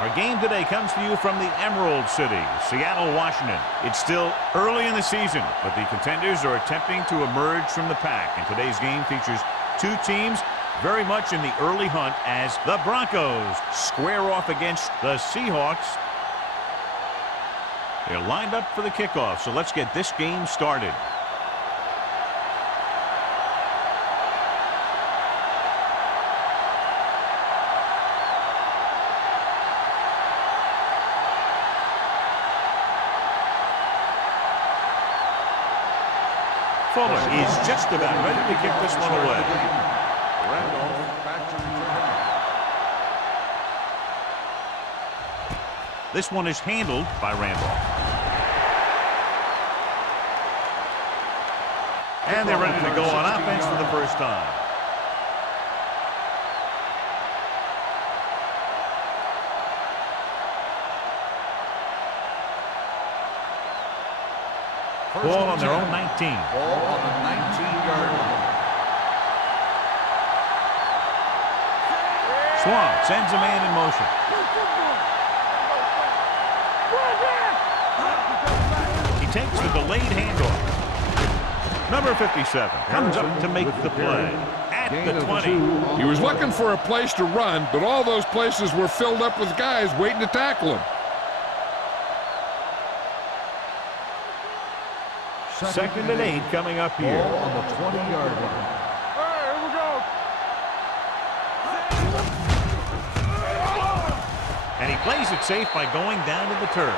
Our game today comes to you from the Emerald City, Seattle, Washington. It's still early in the season, but the contenders are attempting to emerge from the pack. And today's game features two teams very much in the early hunt as the Broncos square off against the Seahawks. They're lined up for the kickoff, so let's get this game started. Fuller is just about ready to kick this one away. This one is handled by Randolph. And they're ready to go on offense for the first time. Ball on their own 19. Ball on the 19-yard line. Swan sends a man in motion. He takes the delayed handoff. Number 57 comes up to make the play at the 20. He was looking for a place to run, but all those places were filled up with guys waiting to tackle him. Second and 8 coming up here. Ball on the 20-yard line. All right, here we go. And he plays it safe by going down to the turf.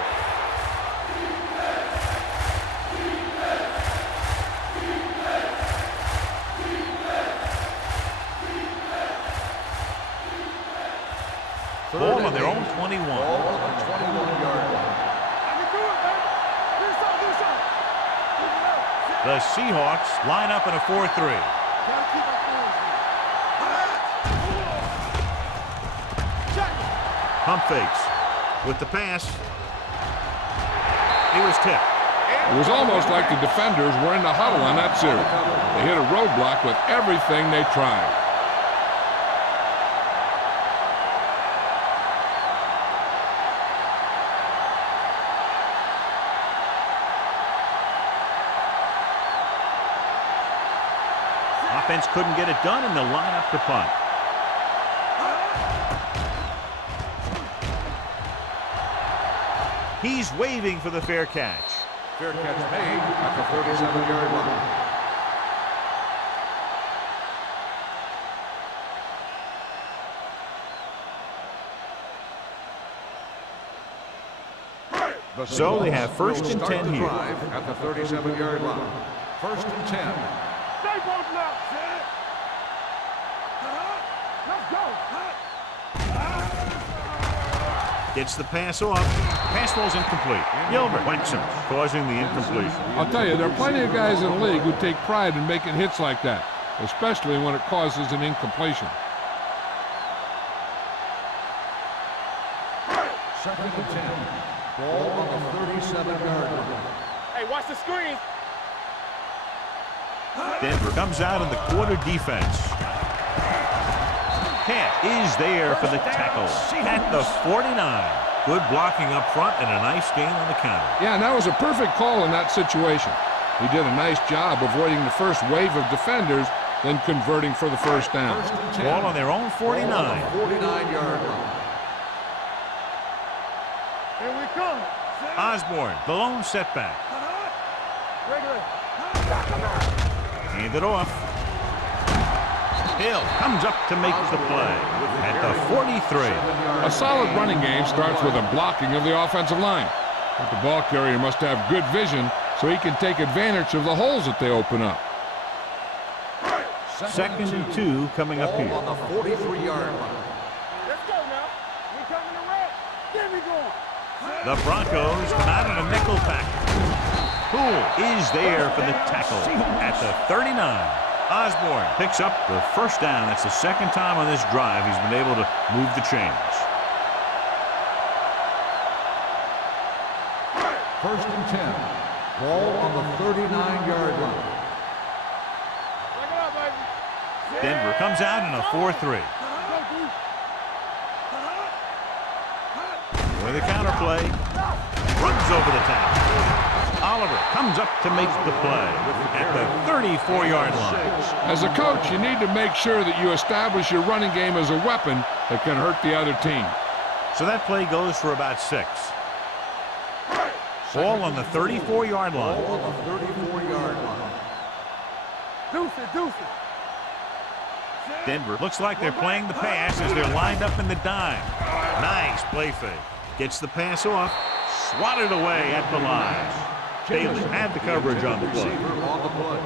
Ball on their own 21. Ball on the 21-yard line. The Seahawks line up in a 4-3. Pump fakes with the pass. He was tipped. It was almost like the defenders were in the huddle on that series. They hit a roadblock with everything they tried. Offense couldn't get it done, and they'll line up to punt. He's waving for the fair catch. Fair catch made at the 37-yard line. So they have first and 10 here. At the 37-yard line. First and 10. Stay both now. Let's go. Gets the pass off. Pass ball's incomplete. Gilbert whacks him, causing the incompletion. I'll tell you, there are plenty of guys in the league who take pride in making hits like that, especially when it causes an incompletion. Second and 10. Ball on the 37-yard line. Hey, watch the screen. Denver comes out in the quarter defense. Cat is there for the tackle at the 49. Good blocking up front and a nice gain on the counter. Yeah, and that was a perfect call in that situation. He did a nice job avoiding the first wave of defenders, then converting for the first down. Ball on their own 49. 49-yard line. Here we come. Osborne, the lone setback. Hand it off. Hill comes up to make the play at the 43. A solid running game starts with a blocking of the offensive line. But the ball carrier must have good vision so he can take advantage of the holes that they open up. Second and 2 coming up here. On the 43-yard line. Let's go now. We coming to red. There we go. The Broncos come out in a nickel pack. Poole is there for the tackle at the 39. Osborne picks up the first down. That's the second time on this drive he's been able to move the chains. First and 10. Ball on the 39-yard line. Check it out, baby. Denver comes out in a 4-3. With a counter play, runs over the tackle. Oliver comes up to make the play at the 34-yard line. As a coach, you need to make sure that you establish your running game as a weapon that can hurt the other team. So that play goes for about 6. Ball on the 34-yard line. Ball on the 34-yard line. Deuce it. Denver looks like they're playing the pass as they're lined up in the dime. Nice play fake. Gets the pass off. Swatted away at the line. Bailey had the coverage on the play. Receiver on the play.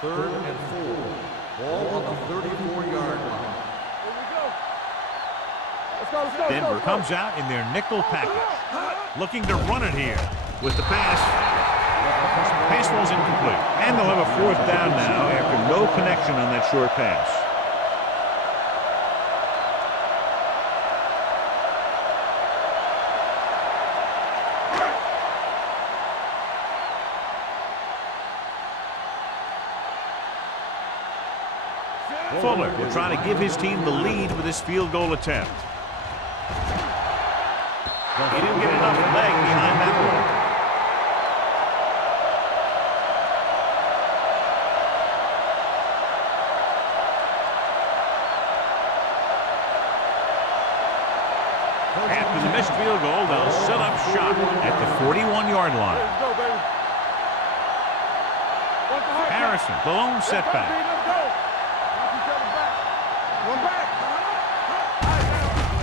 Third and 4. Ball on the 34-yard line. Here we go. Let's go. Denver comes out in their nickel package. Looking to run it here with the pass. Pass falls incomplete. And they'll have a 4th down now after no connection on that short pass. Fuller will try to give his team the lead with this field goal attempt. He didn't get enough leg behind that one. After the missed field goal, they'll set up shop at the 41-yard line. Let's go, baby. Harrison, the lone setback. Let's go. One back.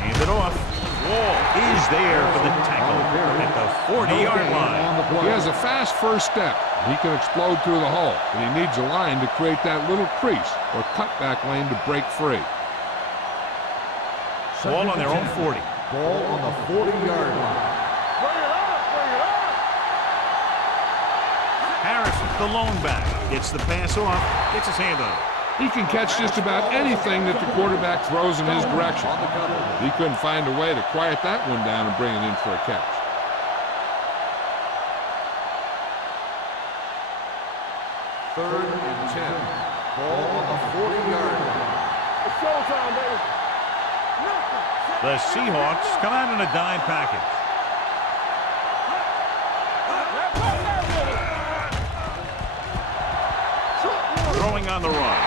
Hand it off. Wall is there for the tackle at the 40-yard line. He has a fast first step. He can explode through the hole, but he needs a line to create that little crease or cutback lane to break free. Ball on their own 40. Ball on the 40-yard line. Bring it up. Harrison, the lone back, gets the pass off, gets his hand on it. He can catch just about anything that the quarterback throws in his direction. He couldn't find a way to quiet that one down and bring it in for a catch. Third and 10. Ball on the 40-yard line. It's showtime, baby. The Seahawks come out in a dime package. Throwing on the run.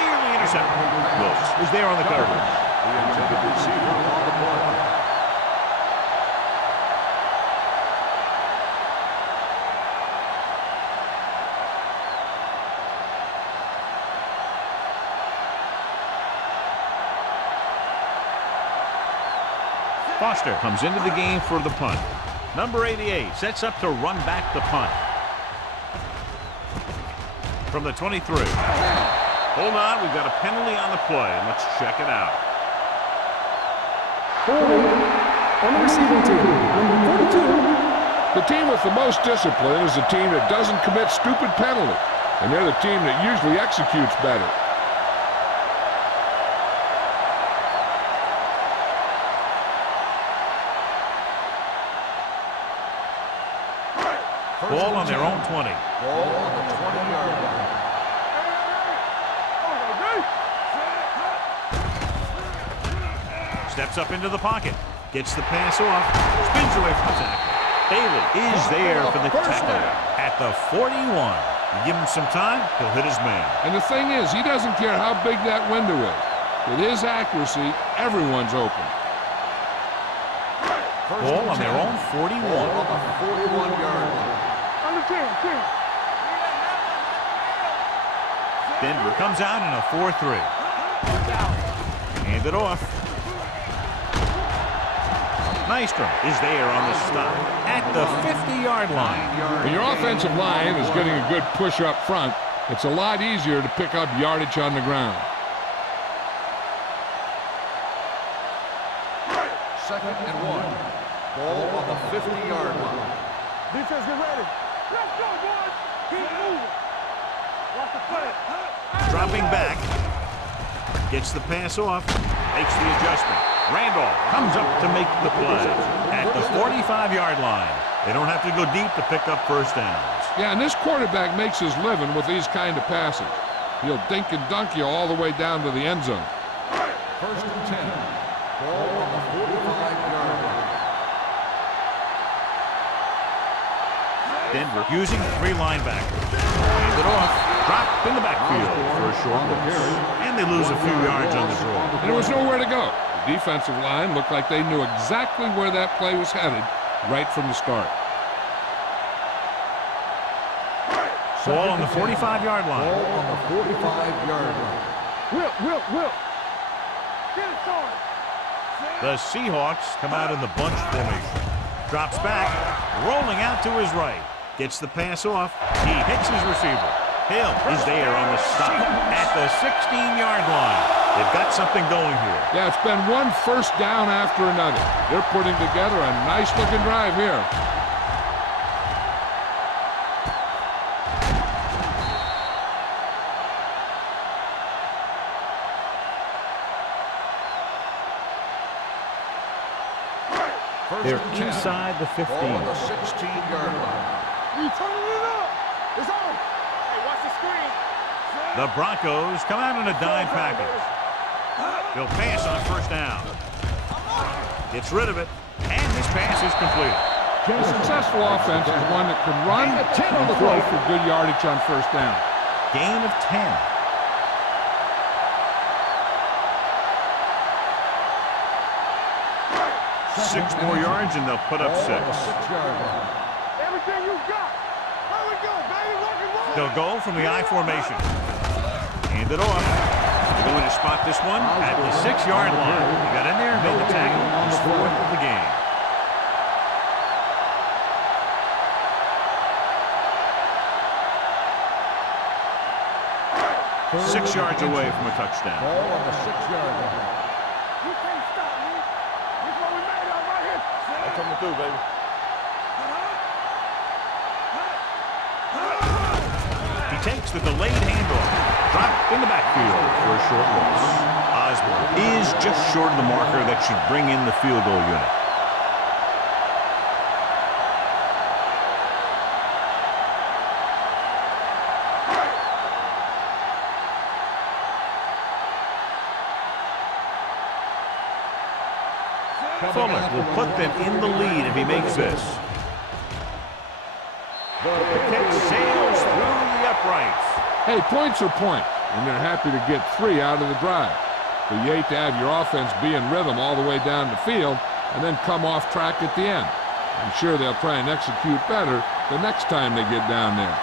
Nearly intercepted. Wilkes is there on the coverage. The intended receiver on the play. Foster comes into the game for the punt. Number 88 sets up to run back the punt. From the 23. Hold on, we've got a penalty on the play. Let's check it out. On the receiving team, number 42. The team with the most discipline is the team that doesn't commit stupid penalties, and they're the team that usually executes better. Ball on their own 20. Ball on the 20-yard line. Steps up into the pocket. Gets the pass off. Spins away from the tackle. Bailey is there for the tackle at the 41. You give him some time, he'll hit his man. And the thing is, he doesn't care how big that window is. With his accuracy, everyone's open. Ball on their own 41. Ball on the 41-yard line. Under 10. Denver comes out in a 4-3. Hand it off. Nystrom is there on the stop at the 50-yard line. When your offensive line is getting a good push up front, it's a lot easier to pick up yardage on the ground. Second and 1. Ball on the 50-yard line. Defense, get ready. Let's go, boys. Keep moving. Watch the play. Dropping back. Gets the pass off. Makes the adjustment. Randolph comes up to make the play at the 45-yard line. They don't have to go deep to pick up first downs. Yeah, and this quarterback makes his living with these kind of passes. He'll dink and dunk you all the way down to the end zone. First and 10. Ball on the 45-yard line. Denver using 3 linebackers. Hand it off. Dropped in the backfield for a short loss. And they lose a few yards on the draw. And there was nowhere to go. The defensive line looked like they knew exactly where that play was headed right from the start. Ball on the 45-yard line. Ball on the 45-yard line. Will. Get it, Tony. The Seahawks come out in the bunch formation. Drops back, rolling out to his right. Gets the pass off. He hits his receiver. Hill is there on the stop at the 16-yard line. They've got something going here. Yeah, it's been one first down after another. They're putting together a nice-looking drive here. They're inside the 15. Ball on the 16-yard line. We turning it up. It's on. Hey, watch the screen. The Broncos come out in a dime package. They'll pass on first down. Gets rid of it, and this pass is completed. A successful offense is one that can run and throw for good yardage on first down. Gain of 10. 6 more yards, and they'll put up 6. Everything you got. Here we go, baby. Rock and roll. They'll go from the I formation. Hand it off. They're going to spot this one at the 6-yard line. He got in there, made the tackle. He's forward of the game. Six yards away from a touchdown. Ball on the 6-yard line. You can't stop me. This what we made of right here. I'm coming through, baby. He takes the delayed handoff. Dropped in the backfield for a short loss. Osborne is just short of the marker that should bring in the field goal unit. Fuller will put them in the lead if he makes this. The kick sails through the uprights. Hey, points are points, and they're happy to get 3 out of the drive. But you hate to have your offense be in rhythm all the way down the field and then come off track at the end. I'm sure they'll try and execute better the next time they get down there.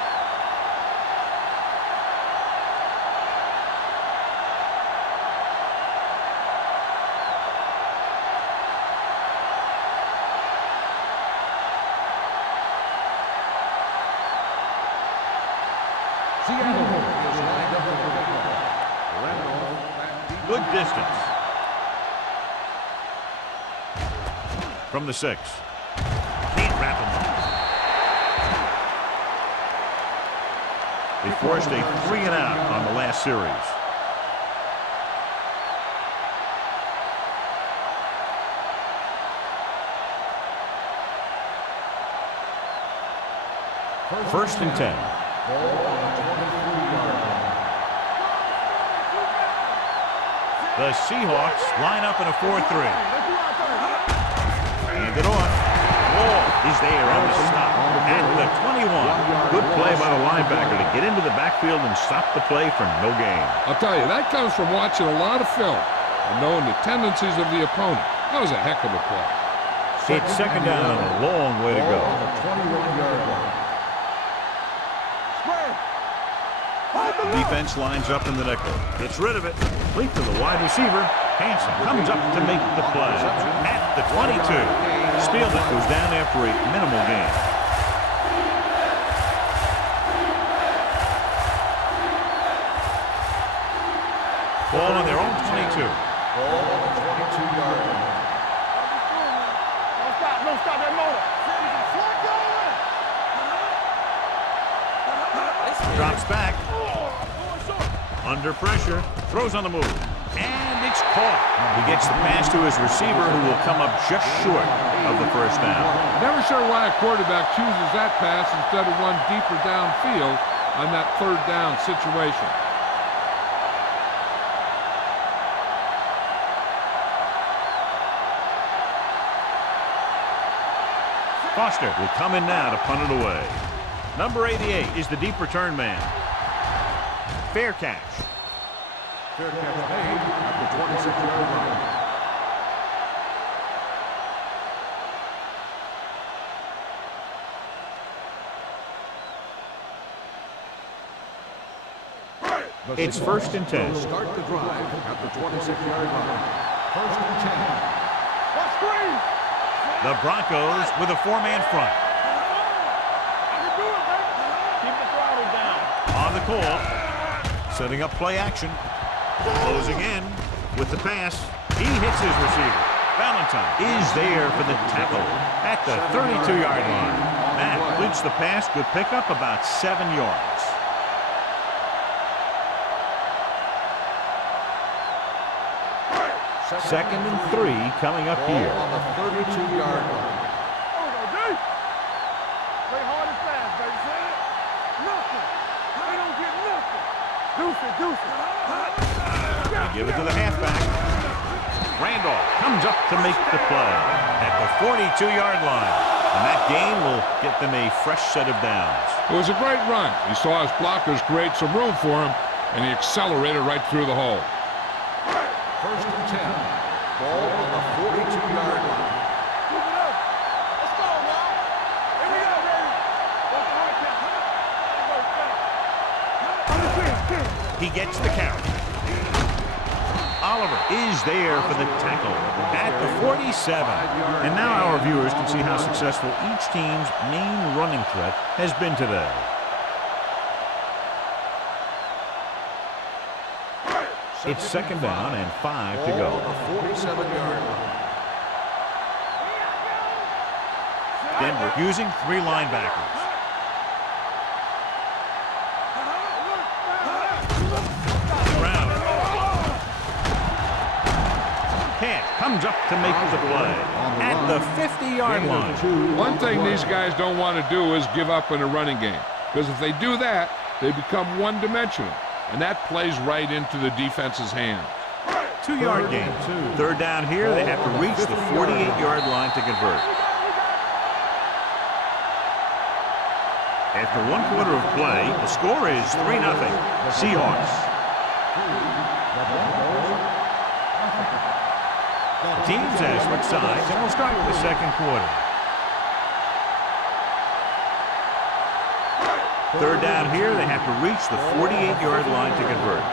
Good distance. From the 6. Can't wrap him up. They forced a 3-and-out on the last series. First and 10. The Seahawks line up in a 4-3. Hand it off. Wall is there on the stop at the 21. Good play by the linebacker to get into the backfield and stop the play for no gain. I'll tell you, that comes from watching a lot of film and knowing the tendencies of the opponent. That was a heck of a play. It's second down and a long way to go. Defense lines up in the nickel. Gets rid of it. Complete to the wide receiver. Hanson comes up to make the play. At the 22. Spielman goes down after a minimal gain. Ball on their own 22. Ball on the 22-yard line. Don't stop that motor. Drops back. Under pressure. Throws on the move. And it's caught. He gets the pass to his receiver, who will come up just short of the first down. Never sure why a quarterback chooses that pass instead of one deeper downfield on that third down situation. Foster will come in now to punt it away. Number 88 is the deep return man. Fair catch. Fair catch made at the 26-yard line. It's 1st and 10. Start the drive at the 26-yard line. 1st and 10. What screen? The Broncos with a four-man front. I can do it, baby. Keep the throttle down. On the call, setting up play action. Closing in with the pass. He hits his receiver. Valentine is there for the tackle at the 32-yard line. That completes the pass. Good pickup, about 7 yards. Second and 3 coming up here. On the 32-yard line. Oh, no, deep. Play hard and fast, baby. See it? Nothing. They don't get nothing. Deuce it. They give it to the halfback. Randolph comes up to make the play at the 42-yard line. And that gain will get them a fresh set of downs. It was a great run. He saw his blockers create some room for him, and he accelerated right through the hole. 1st and 10. Ball on the 42-yard line. Move it up. Let's go, y'all. Here we go, baby. What's the hard count? He gets the carry. Oliver is there for the tackle at the 47. And now our viewers can see how successful each team's main running threat has been today. It's 2nd down and 5 to go. Ball on the 47-yard line. Denver using 3 linebackers. Brown. Camp comes up to make the play at the 50-yard line. One thing these guys don't want to do is give up in a running game, because if they do that, they become one-dimensional, and that plays right into the defense's hands. 2-yard gain. 3rd down here, they have to reach the 48-yard line to convert. After 1 quarter of play, the score is 3-0. Seahawks. The teams have switched sides, and we'll start with the 2nd quarter. 3rd down here, they have to reach the 48-yard line to convert.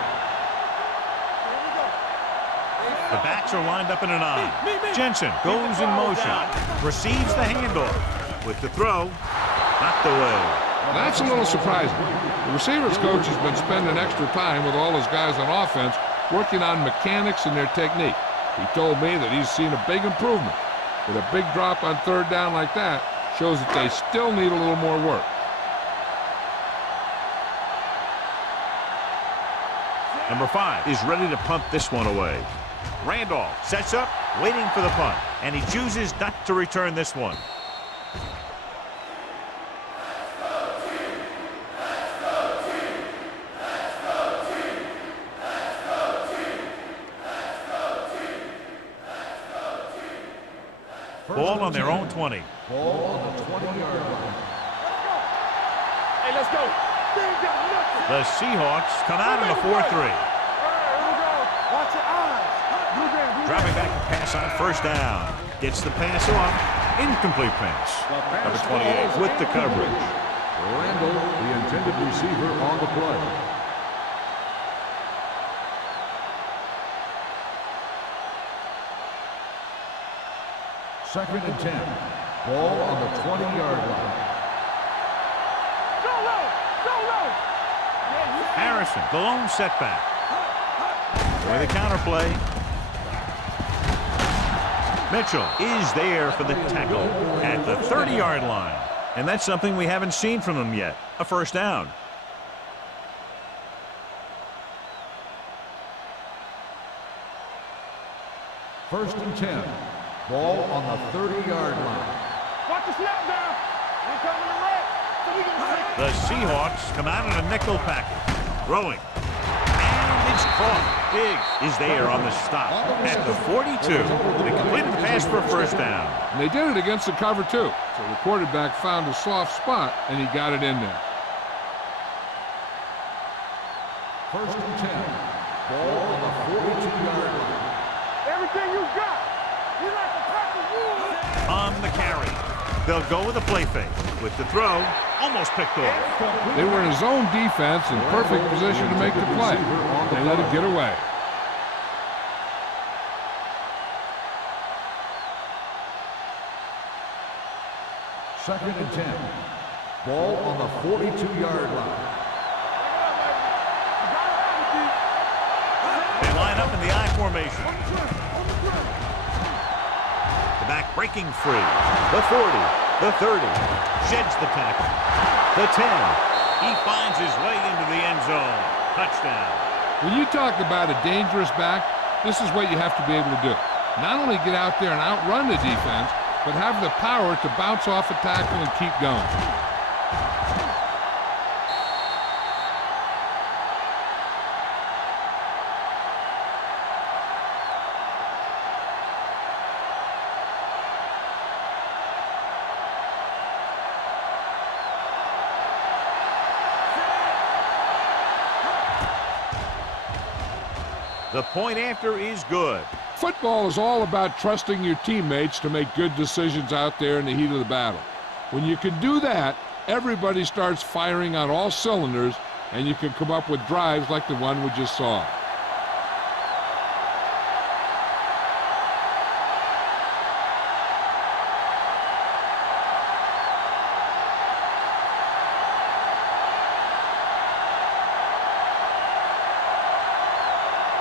The backs are lined up in an I. Jensen goes in motion, receives the handoff with the throw, knocked away. That's a little surprising. The receivers coach has been spending extra time with all his guys on offense working on mechanics and their technique. He told me that he's seen a big improvement. But a big drop on 3rd down like that shows that they still need a little more work. Number 5 is ready to punt this one away. Randolph sets up, waiting for the punt, and he chooses not to return this one. Ball on their own 20. Ball on the 20-yard line. Hey, let's go. They ain't got nothing. The Seahawks come out in a 4-3. Here we go. Watch your eyes. Dropping back to pass on 1st down. Gets the pass off. Incomplete pass. Number 28 with the coverage. Randall, the intended receiver, on the play. Second and 10. Ball on the 20-yard line. Go low. Harrison, the lone setback. With a counterplay. Mitchell is there for the tackle at the 30-yard line. And that's something we haven't seen from him yet. A 1st down. First and 10. Ball on the 30-yard line. Watch the snap down. We're coming to right. So we can The Seahawks come out in a nickel package. Throwing. And it's caught. Diggs is there on the stop at the 42. They completed the pass for a first down. And they did it against the cover, too. So the quarterback found a soft spot, and he got it in there. First and 10. Ball on the 42-yard line. everything you got. We like the Packers rule. On the carry. They'll go with a play fake. With the throw, almost picked off. They were in zone defense in perfect position to make the play. They let it get away. Second and 10. Ball on the 42-yard line. They line up in the I formation. The back breaking free. The 40, the 30, sheds the tackle. The 10. He finds his way into the end zone. Touchdown. When you talk about a dangerous back, this is what you have to be able to do. Not only get out there and outrun the defense, but have the power to bounce off a tackle and keep going. The point after is good. Football is all about trusting your teammates to make good decisions out there in the heat of the battle. When you can do that, everybody starts firing on all cylinders, and you can come up with drives like the one we just saw.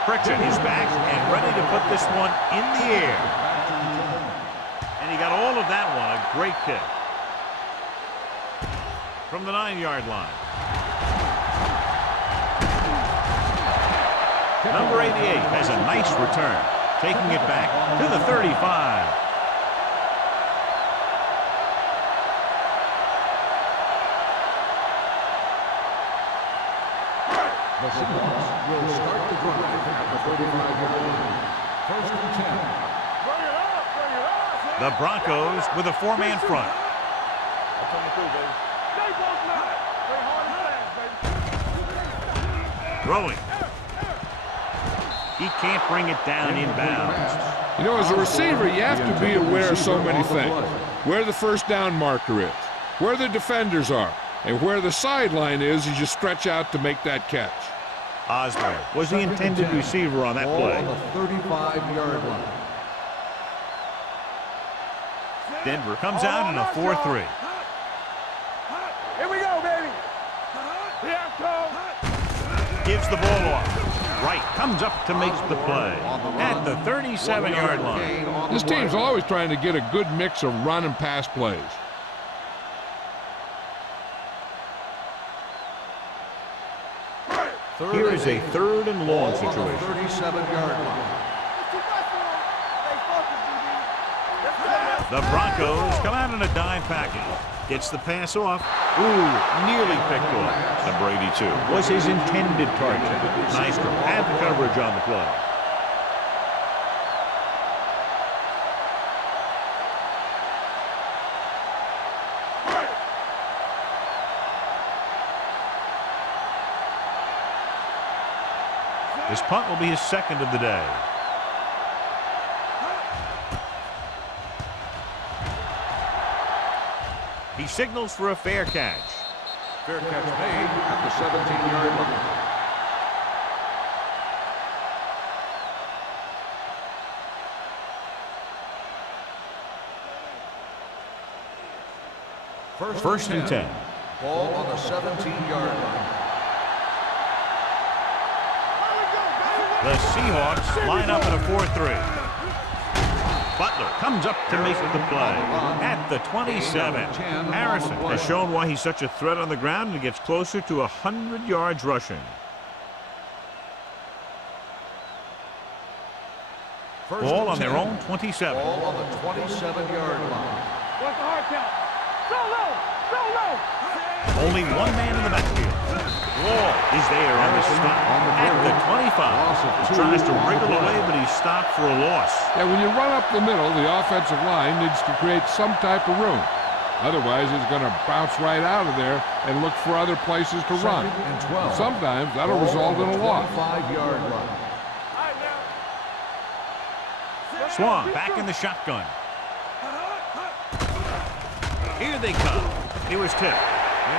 Pritchett is back and ready to put this one in the air. And he got all of that one. A great kick. From the 9-yard line. Number 88 has a nice return, taking it back to the 35. The Seahawks will start the drive at the 35-yard line. First and 10. Bring it up, bring it up. The Broncos with a 4-man front. I'm coming through, baby. Stay both now. Play hard and fast, baby. Throwing. He can't bring it down inbounds. You know, as a receiver, you have to be aware of so many things. Where the first down marker is, where the defenders are, and where the sideline is as you stretch out to make that catch. Osborne was the intended receiver on that play. On the 35-yard line. Denver comes out in a 4-3. Here we go, baby. Here I come. Gives the ball off. Wright comes up to make the play at the 37-yard line. This team's always trying to get a good mix of run and pass plays. Here is a 3rd and long situation. 37-yard line. The Broncos come out in a dime package. Gets the pass off. Ooh, nearly picked off. Number 82 was his intended target. Nystrom had the coverage on the play. This punt will be his 2nd of the day. He signals for a fair catch. Fair catch made at the 17-yard line. First and 10. Ball on the 17-yard line. The Seahawks line up in a 4-3. Butler comes up to make the play at the 27. Harrison has shown why he's such a threat on the ground and gets closer to 100 yards rushing. Ball on their own 27. Ball on the 27-yard line. What's the hard count? So low! So low! Only one man in the backfield. Wall is there on the stop at the 25. He tries to wriggle away, but he's stopped for a loss. Yeah, when you run up the middle, the offensive line needs to create some type of room. Otherwise, he's going to bounce right out of there and look for other places to run. And 12. Sometimes that'll result in a loss. 25-yard line. Swan back in the shotgun. Here they come. It was tipped.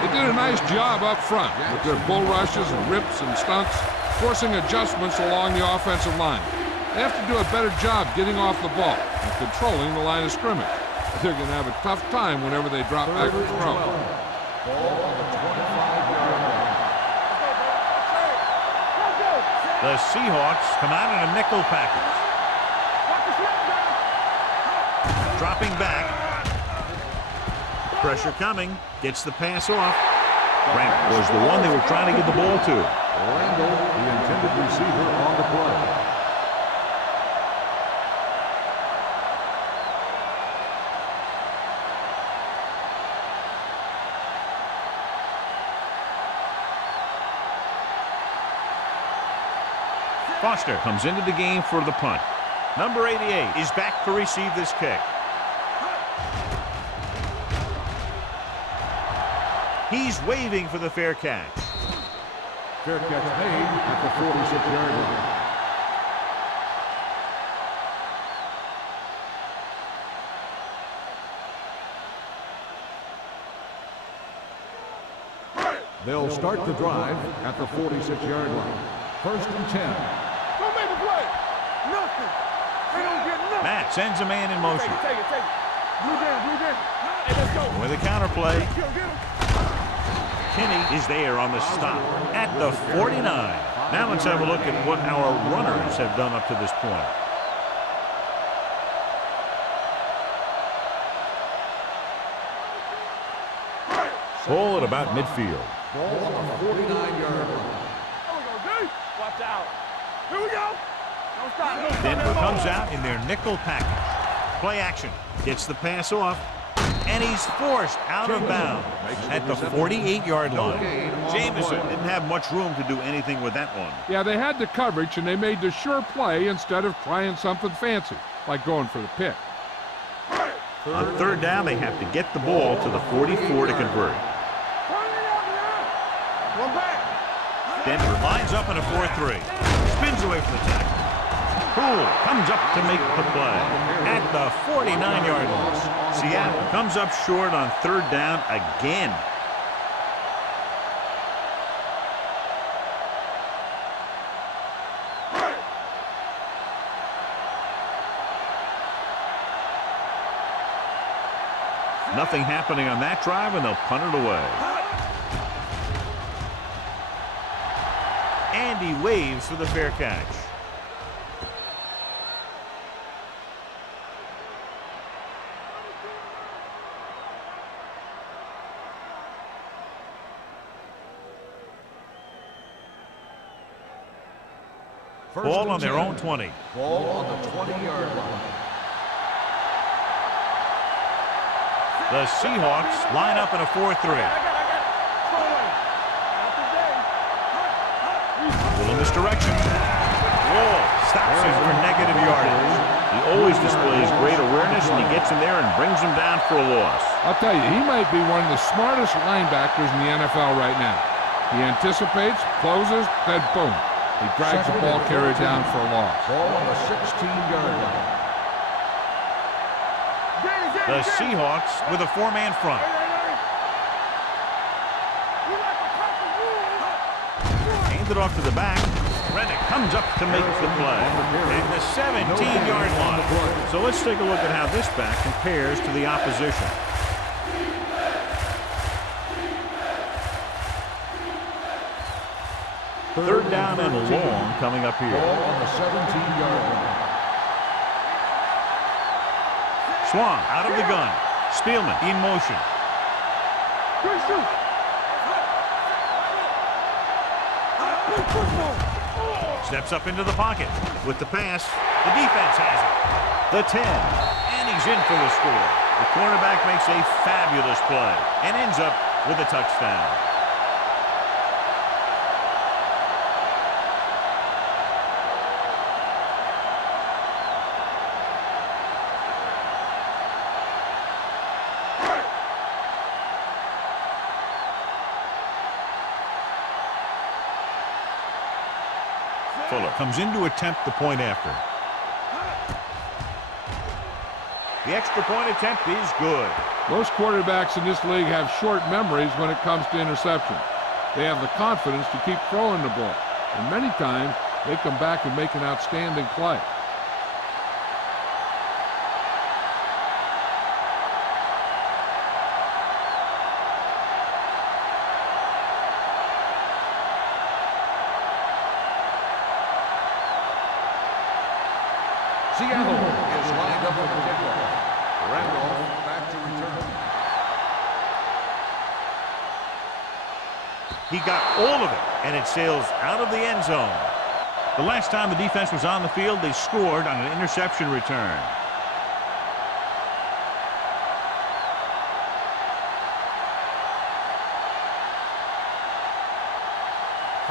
They did a nice job up front with their bull rushes and rips and stunts, forcing adjustments along the offensive line. They have to do a better job getting off the ball and controlling the line of scrimmage. They're going to have a tough time whenever they drop back to throw. Ball on the 25-yard line. The Seahawks come out in a nickel package. Dropping back. Pressure coming. Gets the pass off. Randall was the one they were trying to get the ball to. Randall, the intended receiver on the play. Foster comes into the game for the punt. Number 88 is back to receive this kick. He's waving for the fair catch. Fair catch made at the 46-yard line. They'll start the drive at the 46-yard line. 1st and 10. Don't make a play. Nothing. They don't get nothing. Matt sends a man in motion. Take it. Blue down. Hey, let's go. With a counterplay. Get him. Kinney is there on the stop at the 49. Now let's have a look at what our runners have done up to this point. Ball at about midfield. Ball on the 49-yard line. Watch out. Here we go. Don't stop. Denver comes out in their nickel package. Play action. Gets the pass off. And he's forced out of bounds at the 48-yard line. Jameson didn't have much room to do anything with that one. Yeah, they had the coverage, and they made the sure play instead of trying something fancy, like going for the pick. On 3rd down, they have to get the ball to the 44 to convert. One back. Denver lines up in a 4-3. Spins away from the tackle. Poole comes up to make the play at the 49-yard line. Seattle comes up short on 3rd down again. Nothing happening on that drive, and they'll punt it away. Andy waves for the fair catch. Ball on their own 20. Ball on the 20-yard line. The Seahawks line up in a 4-3. Little misdirection. Wall stops him for negative yardage. He always displays great awareness, and he gets in there and brings him down for a loss. I'll tell you, he might be one of the smartest linebackers in the NFL right now. He anticipates, closes, then boom. He drags the ball carrier down for a loss. Ball on the 16-yard line. The Seahawks with a 4-man front. Hands it off to the back. Reddick comes up to make the play at the 17-yard line. So let's take a look at how this back compares to the opposition. Third down and long coming up here. Ball on the 17-yard line. Swan out of the gun. Spielman in motion. Steps up into the pocket. With the pass, the defense has it. The 10. And he's in for the score. The cornerback makes a fabulous play and ends up with a touchdown. Fuller comes in to attempt the point after. The extra point attempt is good. Most quarterbacks in this league have short memories when it comes to interception. They have the confidence to keep throwing the ball, and many times they come back and make an outstanding play. Seattle is lined up for the kickoff. Randolph back to return. He got all of it, and it sails out of the end zone. The last time the defense was on the field, they scored on an interception return.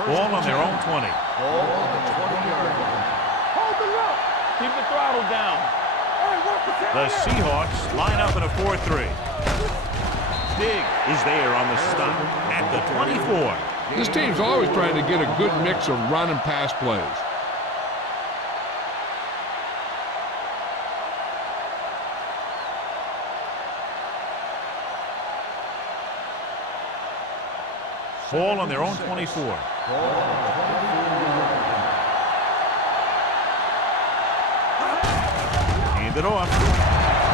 Ball on their own 20. Ball on the 20-yard line. Hold the rope. Keep the throttle down. The Seahawks line up in a 4-3. Dig is there on the stop at the 24. This team's always trying to get a good mix of run and pass plays. Ball on their own 24. Hand it off.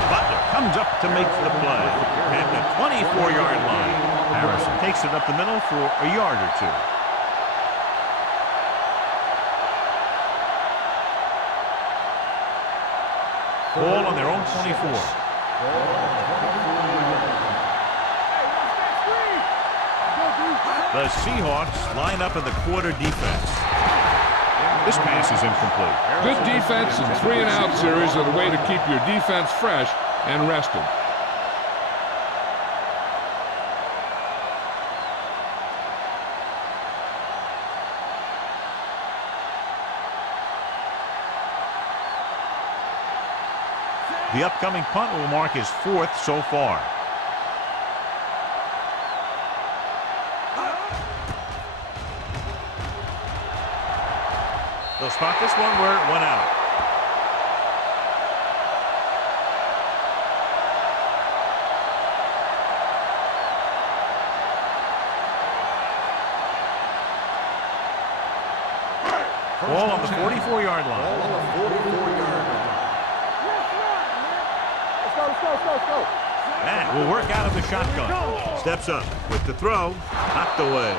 Butler comes up to make the play at the 24-yard line. Harrison takes it up the middle for a yard or two. Ball on their own 24. The Seahawks line up in the quarter defense. This pass is incomplete. Good defense and 3-and-out series are the way to keep your defense fresh and rested. The upcoming punt will mark his 4th so far. They'll spot this one where it went out. Ball on the 44-yard line. Ball on the 44-yard line. Let's go. That will work out of the shotgun. Steps up with the throw. Knocked away.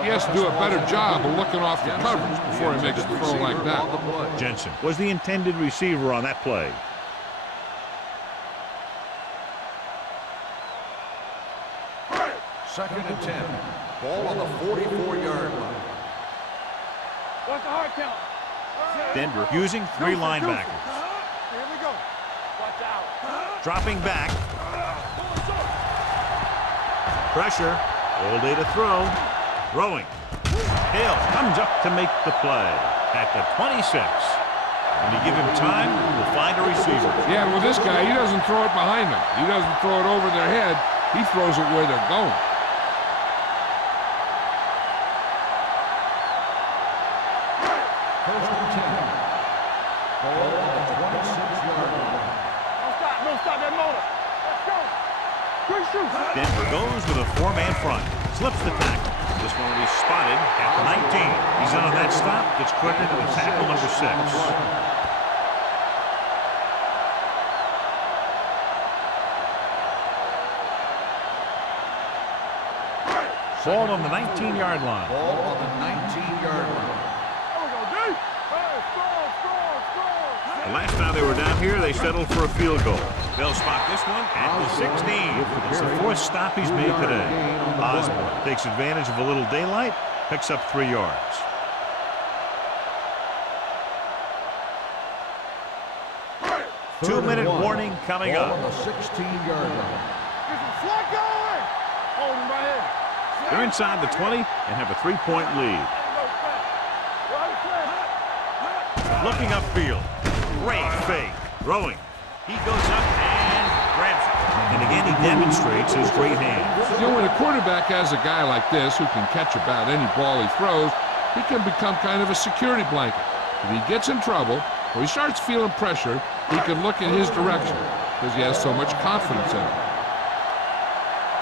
He has to do a better job of looking off the coverage before he makes the throw like that. Jensen was the intended receiver on that play. Second and 10. Ball on the 44-yard line. What's the hard count? Denver using 3 linebackers. Here we go. Watch out. Dropping back. Pressure. All day to throw. Throwing. Hill comes up to make the play at the 26. When you give him time, he'll find a receiver. Yeah, with this guy, he doesn't throw it behind them. He doesn't throw it over their head. He throws it where they're going. First and 10. Ball on the 26-yard line. Don't stop that motor. Let's go. Quick shoot. Denver goes with a 4-man front. Slips the tackle. This one will be spotted at the 19. He's in on that stop. Gets credited with tackle number 6. Ball on the 19-yard line. Ball on the 19-yard line. There we go, D. Hey, score. The last time they were down here, they settled for a field goal. They'll spot this one at the 16. It's the 4th stop he's made today. Osborne takes advantage of a little daylight, picks up 3 yards. 2-minute warning coming Ball up. on the 16-yard line. Get some slack going. Hold him right here. They're inside the 20 and have a 3-point lead. Looking upfield. Great fake. Throwing. He goes up and grabs it. And again, he demonstrates his great hands. You know, when a quarterback has a guy like this who can catch about any ball he throws, he can become kind of a security blanket. If he gets in trouble or he starts feeling pressure, he can look in his direction because he has so much confidence in him.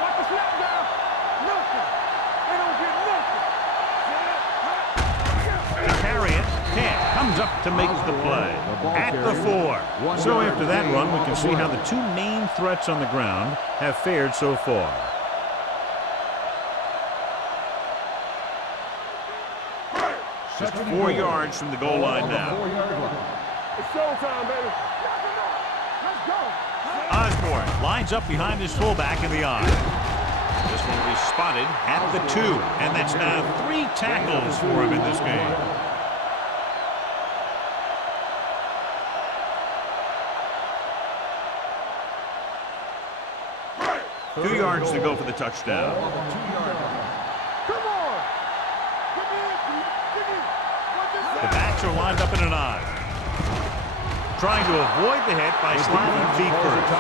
Watch the snap down. Nothing. They don't get nothing. To carry it, Camp comes up to make the play. At the 4. So after that run, we can see how the two main threats on the ground have fared so far. Just 4 yards from the goal line now. It's showtime, baby. Let's go. Osborne lines up behind his fullback in the eye. This one will be spotted at the 2, and that's now 3 tackles for him in this game. Two yards to go for the touchdown. Come on. Give me. The backs are lined up in an I. Trying to avoid the hit by sliding feet first.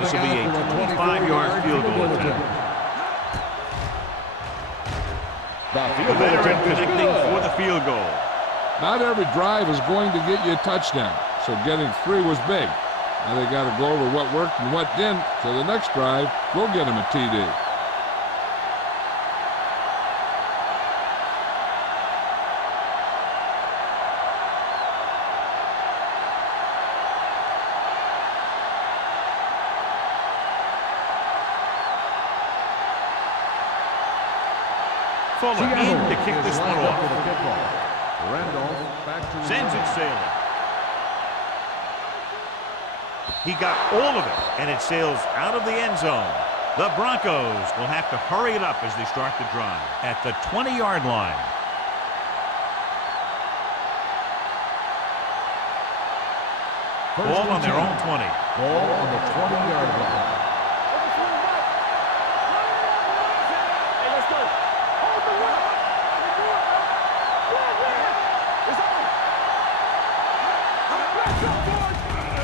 This will be a 25-yard field goal attempt. The veteran connecting for the field goal. Not every drive is going to get you a touchdown, so getting 3 was big. Now they got to go over what worked and what didn't, so the next drive will get them a TD. Fuller in to kick this one off. Sends it sailing. He got all of it, and it sails out of the end zone. The Broncos will have to hurry it up as they start the drive at the 20-yard line. Ball on their own 20. Ball on the 20-yard line.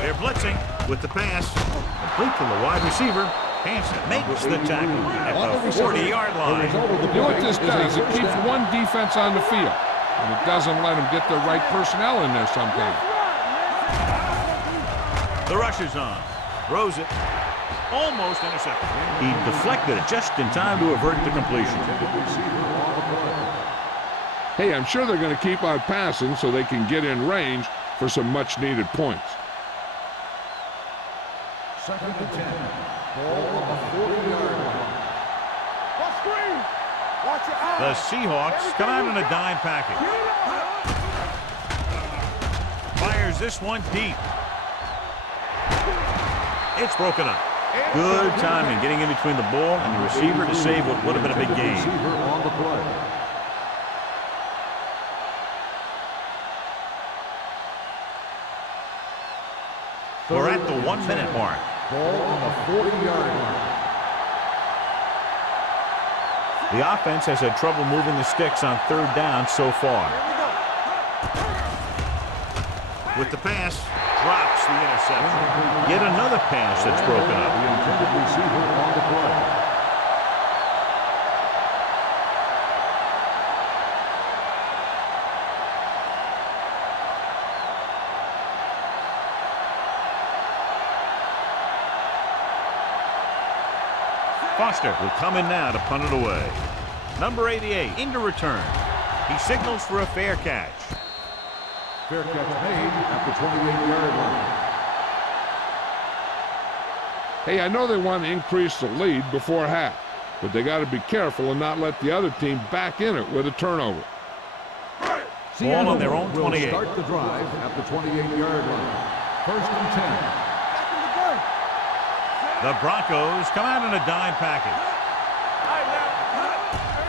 They're blitzing with the pass. Complete to the wide receiver. Hansen makes the tackle at the 40-yard line. You know what this does? It keeps one defense on the field, and it doesn't let them get the right personnel in there sometimes. The rush is on. Throws it. Almost intercepted. He deflected it just in time to avert the completion. Hey, I'm sure they're going to keep on passing so they can get in range for some much-needed points. 2nd and 10. Ball on the 40-yard line. Watch your eyes. The Seahawks come out in a dime package. Fires this one deep. It's broken up. Good timing getting in between the ball and the receiver to save what would have been a big game. Receiver on the play. We're at the 1-minute mark. Ball on the 40-yard line. The offense has had trouble moving the sticks on 3rd down so far. With the pass, drops the interception. Yet another pass that's broken up. The intended receiver on the play. Foster will come in now to punt it away. Number 88 into return. He signals for a fair catch. Fair catch made at the 28-yard line. Hey, I know they want to increase the lead before half, but they got to be careful and not let the other team back in it with a turnover. Ball on their own will 28. start the drive at the 28-yard line. First and 10. The Broncos come out in a dime package.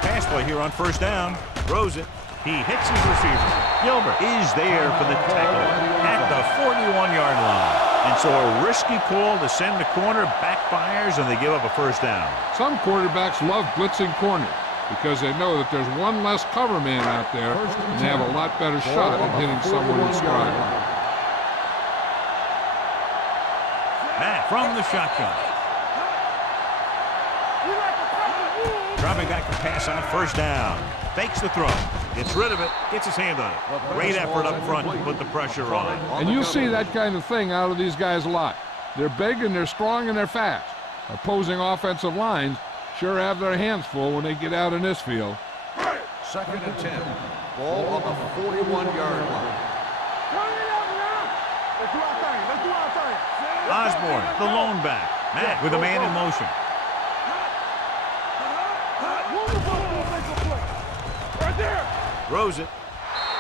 Pass play here on first down. Throws it. He hits his receiver. Gilbert is there for the tackle at the 41-yard line. And so a risky pull to send the corner backfires, and they give up a first down. Some quarterbacks love blitzing corners because they know that there's one less cover man out there, and they have a lot better shot at hitting someone in stride. Matt from the shotgun. Dropping back to pass on first down. Fakes the throw. Gets rid of it. Gets his hand on it. Great effort up front to put the pressure on. And you see that kind of thing out of these guys a lot. They're big and they're strong and they're fast. Opposing offensive lines sure have their hands full when they get out in this field. Second and 10. Ball on the 41-yard line. Osborne, the lone back. Matt with a man in motion. Throws it,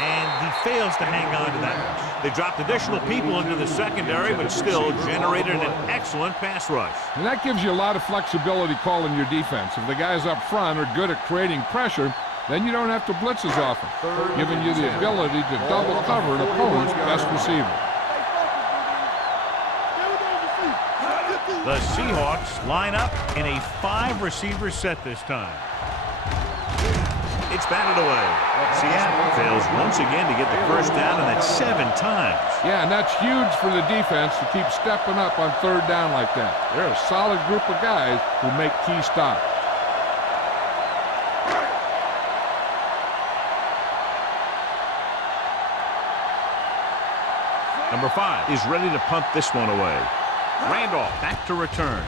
and he fails to hang on to that. They dropped additional people into the secondary, but still generated an excellent pass rush. And that gives you a lot of flexibility calling your defense. If the guys up front are good at creating pressure, then you don't have to blitz as often, giving you the ability to double cover an opponent's best receiver. The Seahawks line up in a 5-receiver set this time. It's batted away. Seattle fails once again to get the first down, and that's 7 times. Yeah, and that's huge for the defense to keep stepping up on third down like that. They're a solid group of guys who make key stops. Number 5 is ready to punt this one away. Randolph back to return.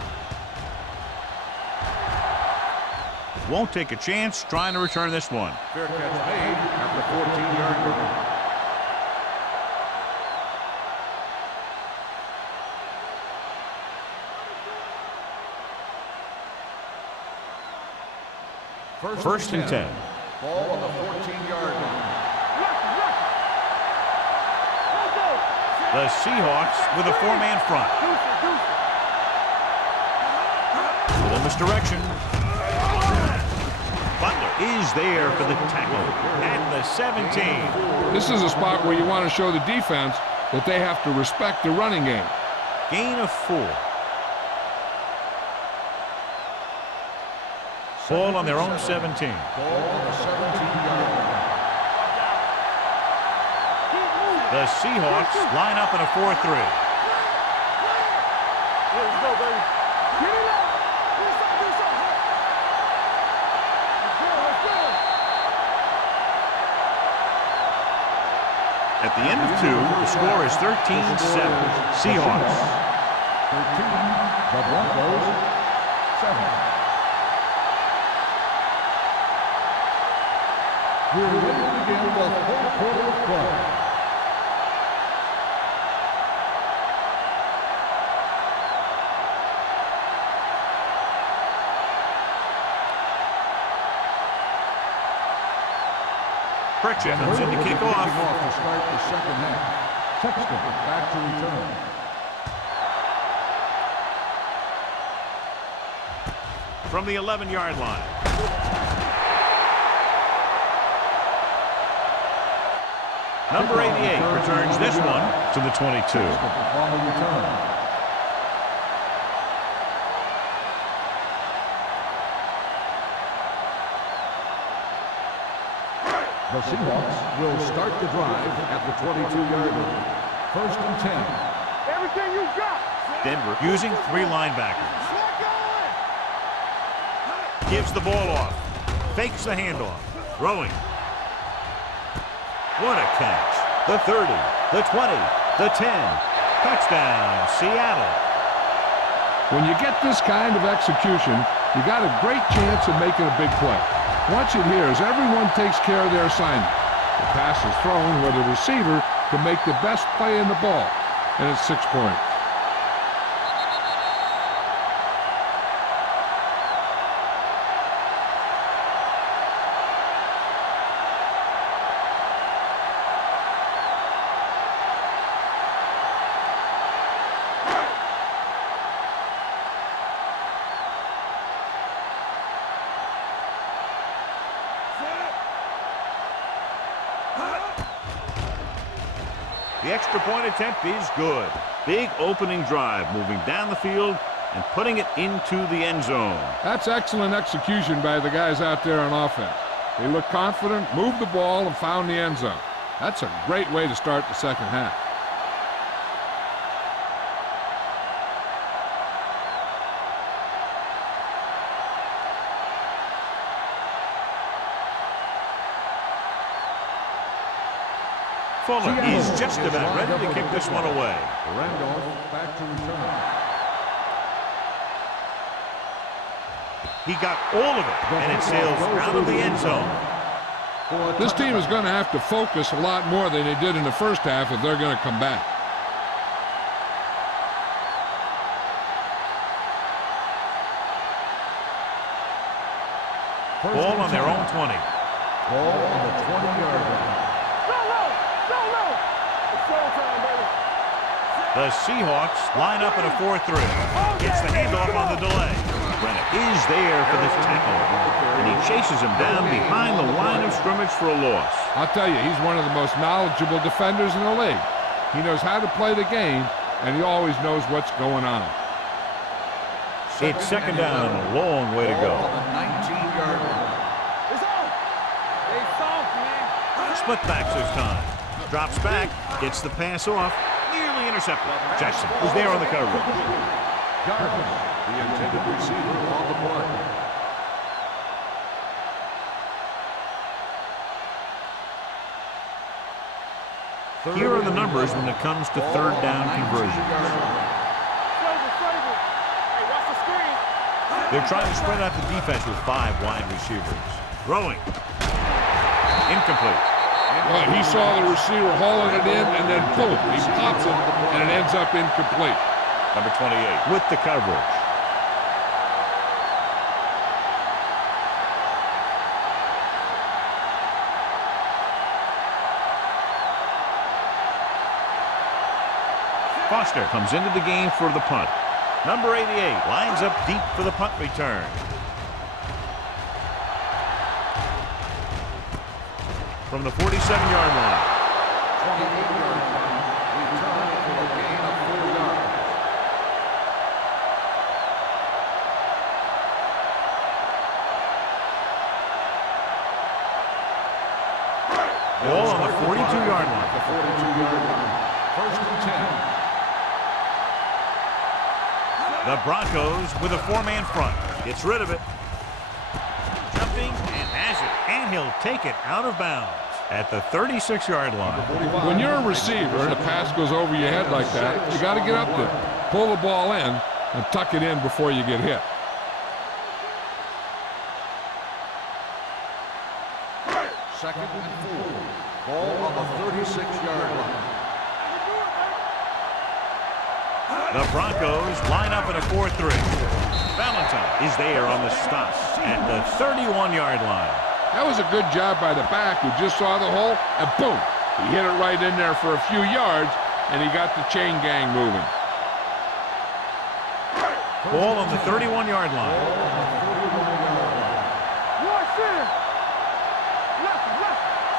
Won't take a chance trying to return this one. Fair catch made at the 14-yard line. First and 10. Ball on the 14-yard line. The Seahawks with a 4-man front. Little misdirection. Butler is there for the tackle at the 17. This is a spot where you want to show the defense that they have to respect the running game. Gain of 4. Ball on their own 17. Ball on the 17-yard line. The Seahawks line up in a 4-3. Let's go, baby. Get it up. At the end of 2, the score is 13-7. Seahawks. 13, the Broncos, 7. We're ready to begin the fourth quarter of play. Pritchett comes in to kick off. To start the second half. Sexton back to return. From the 11-yard line. Number 88 returns this one to the 22. On the return. The Seahawks will start the drive at the 22-yard line. First and 10. Everything you got. Denver using 3 linebackers. Gives the ball off. Fakes the handoff. Throwing. What a catch. The 30, the 20, the 10. Touchdown, Seattle. When you get this kind of execution, you got a great chance of making a big play. Watch it here as everyone takes care of their assignment. The pass is thrown where the receiver can make the best play in the ball, and it's 6 points. The extra point attempt is good. Big opening drive, moving down the field and putting it into the end zone. That's excellent execution by the guys out there on offense. They looked confident, moved the ball, and found the end zone. That's a great way to start the second half. Fuller is just about ready to kick this one away. Randolph back to return. He got all of it, and it sails out of the end zone. This team is going to have to focus a lot more than they did in the first half if they're going to come back. Ball on their own 20. Ball on the 20-yard line. The Seahawks line up in a 4-3. Gets the handoff on the delay. Brennan is there for this tackle, and he chases him down behind the line of scrimmage for a loss. I'll tell you, he's one of the most knowledgeable defenders in the league. He knows how to play the game, and he always knows what's going on. It's second down and a long way to go. On the 19-yard line. They soft, man. Split backs this time. Drops back, gets the pass off, nearly intercepted. Jackson is there on the coverage. Jarvis, the intended receiver on the play. Here are the numbers when it comes to third down conversions. They're trying to spread out the defense with 5 wide receivers. Throwing. Incomplete. Well, he saw the receiver hauling it in, and then boom, he pops it, and it ends up incomplete. Number 28 with the coverage. Foster comes into the game for the punt. Number 88 lines up deep for the punt return. From the 47-yard line. 28-yard line. Return for a gain of 4 yards. Ball on the 42-yard line. The 42-yard line. First and 10. The Broncos with a 4-man front. Gets rid of it. Jumping and has it. And he'll take it out of bounds at the 36-yard line. When you're a receiver and a pass goes over your head like that, you got to get up there, pull the ball in, and tuck it in before you get hit. Second and 4. Ball on the 36-yard line. The Broncos line up in a 4-3. Valentine is there on the stop at the 31-yard line. That was a good job by the back who just saw the hole, and boom, he hit it right in there for a few yards, and he got the chain gang moving. Ball on the 31-yard line.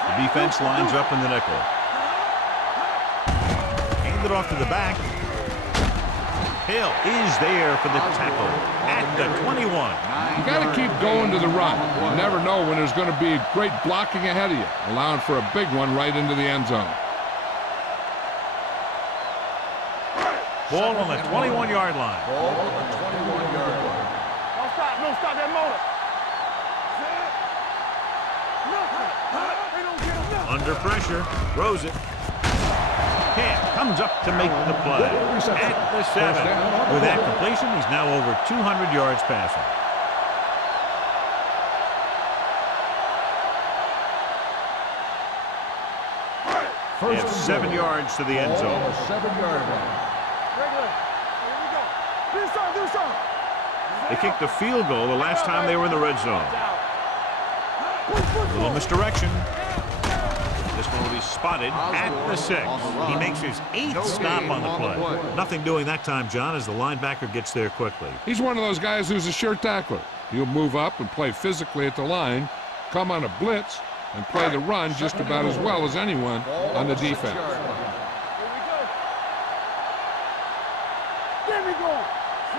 The defense lines up in the nickel. Hand it off to the back. Hill is there for the tackle at the 21. You got to keep going to the run. You never know when there's going to be great blocking ahead of you, allowing for a big one right into the end zone. Ball on the 21-yard line. Ball on the 21-yard line. Don't stop that motor. Under pressure, throws it. Camp comes up to make the play at the 7. With that completion, he's now over 200 yards passing. They have 7 yards to the end zone. 7-yard line. They kicked a field goal the last time they were in the red zone. A little misdirection. This one will be spotted at the 6. He makes his 8th stop on the play. Nothing doing that time, John, as the linebacker gets there quickly. He's one of those guys who's a sure tackler. He'll move up and play physically at the line, come on a blitz, and play the run just about as well as anyone on the defense.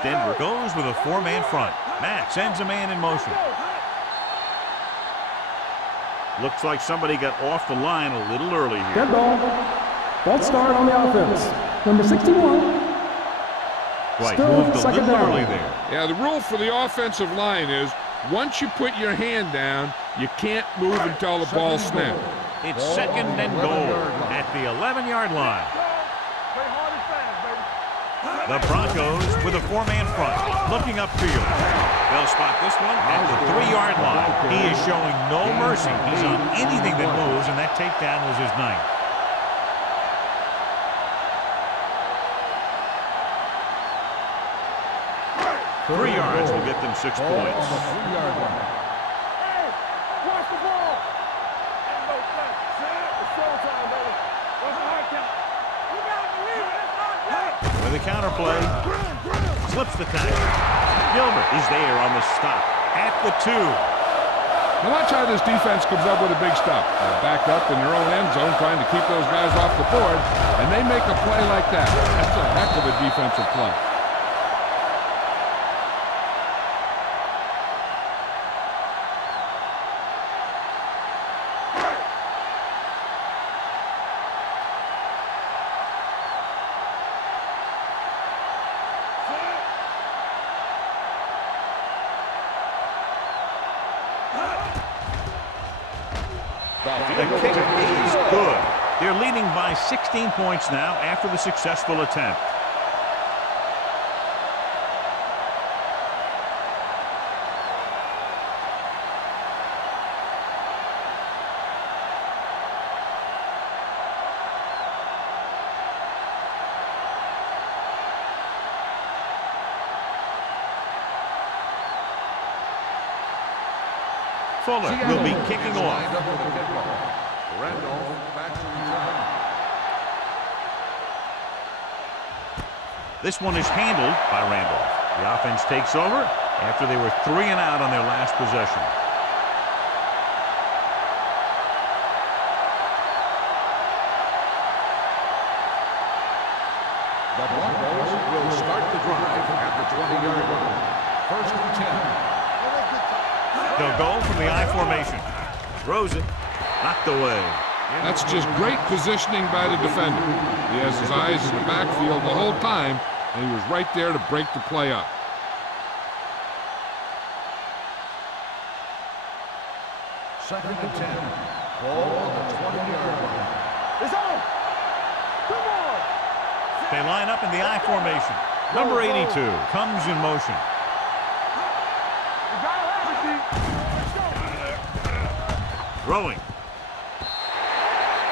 Denver goes with a 4-man front. Matt sends a man in motion. Looks like somebody got off the line a little early here. Dead ball. False start on the offense. Number 61. Right, Still moved a second little down. early there. Yeah, the rule for the offensive line is once you put your hand down, you can't move until the ball snaps. It's second and goal at the 11-yard line. The Broncos with a 4-man front, looking upfield. They'll spot this one at the 3-yard line. He is showing no mercy. He's on anything that moves, and that takedown was his 9th. Three yards will get them 6 points. With a counter play, slips the tackle. Gilbert is there on the stop at the 2. Now watch how this defense comes up with a big stop. They're backed up in their own end zone trying to keep those guys off the board, and they make a play like that. That's a heck of a defensive play. The kick is good. They're leading by 16 points now after the successful attempt. Fuller will be kicking off. This one is handled by Randolph. The offense takes over after they were 3 and out on their last possession. The Broncos will start the drive at the 20-yard line. First and 10. They'll go from the I formation. Throws it. Knocked away. That's just great positioning by the defender. He has his eyes in the backfield the whole time, and he was right there to break the play up. Second and 10. Ball on the 20-yard line. It's on. Come on. They line up in the I formation. Number 82 comes in motion. Throwing.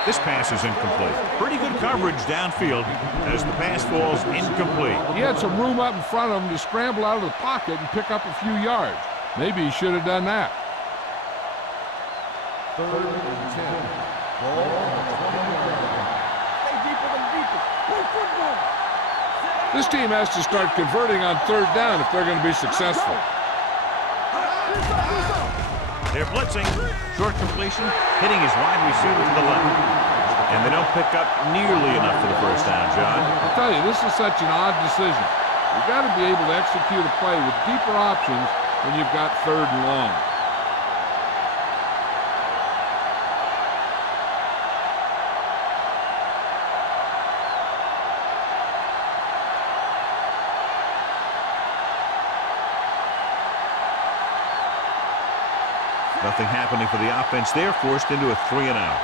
This pass is incomplete. Pretty good coverage downfield as the pass falls incomplete. He had some room up in front of him to scramble out of the pocket and pick up a few yards. Maybe he should have done that. Third and 10. Ball on the 20-yard line. Stay deeper than deepest. Play football. This team has to start converting on 3rd down if they're going to be successful. They're blitzing. Short completion, hitting his wide receiver to the left. And they don't pick up nearly enough for the first down, John. I'll tell you, this is such an odd decision. You've got to be able to execute a play with deeper options when you've got 3rd and long. Nothing happening for the offense there, forced into a 3 and out.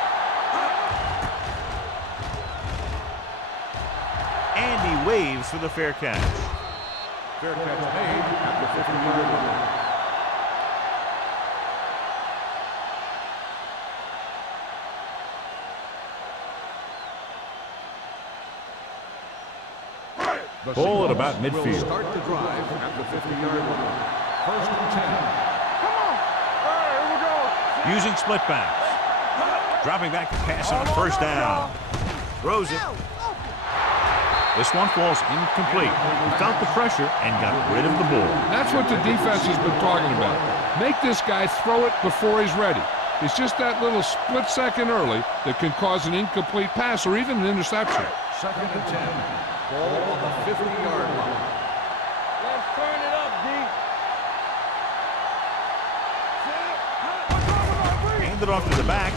And he waves for the fair catch. Fair catch made at the 50-yard line. Ball at about midfield. Will start the drive at the 50-yard line. First and 10. Using split backs. Dropping back to pass on 1st down. Throws it. This one falls incomplete. He felt the pressure and got rid of the ball. That's what the defense has been talking about. Make this guy throw it before he's ready. It's just that little split second early that can cause an incomplete pass or even an interception. Second and 10. Ball on the 50-yard line. Turn it up, D. Handed off to the back.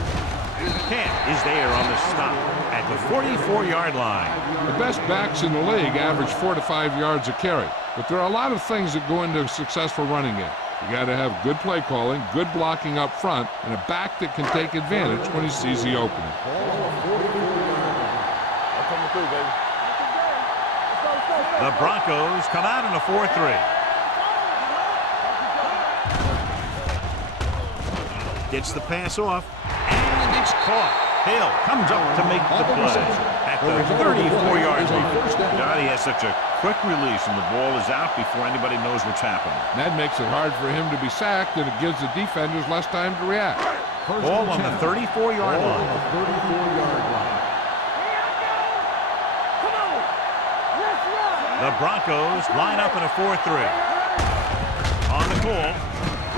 Camp is there on the stop at the 44-yard line. The best backs in the league average 4 to 5 yards a carry. But there are a lot of things that go into a successful running game. You got to have good play calling, good blocking up front, and a back that can take advantage when he sees the opening. The Broncos come out in a 4-3. Gets the pass off, and it's caught. Hill comes up to make the play at the 34-yard line. God, he has such a quick release, and the ball is out before anybody knows what's happening. That makes it hard for him to be sacked, and it gives the defenders less time to react. Ball on the 34-yard line. The Broncos line up in a 4-3. On the call,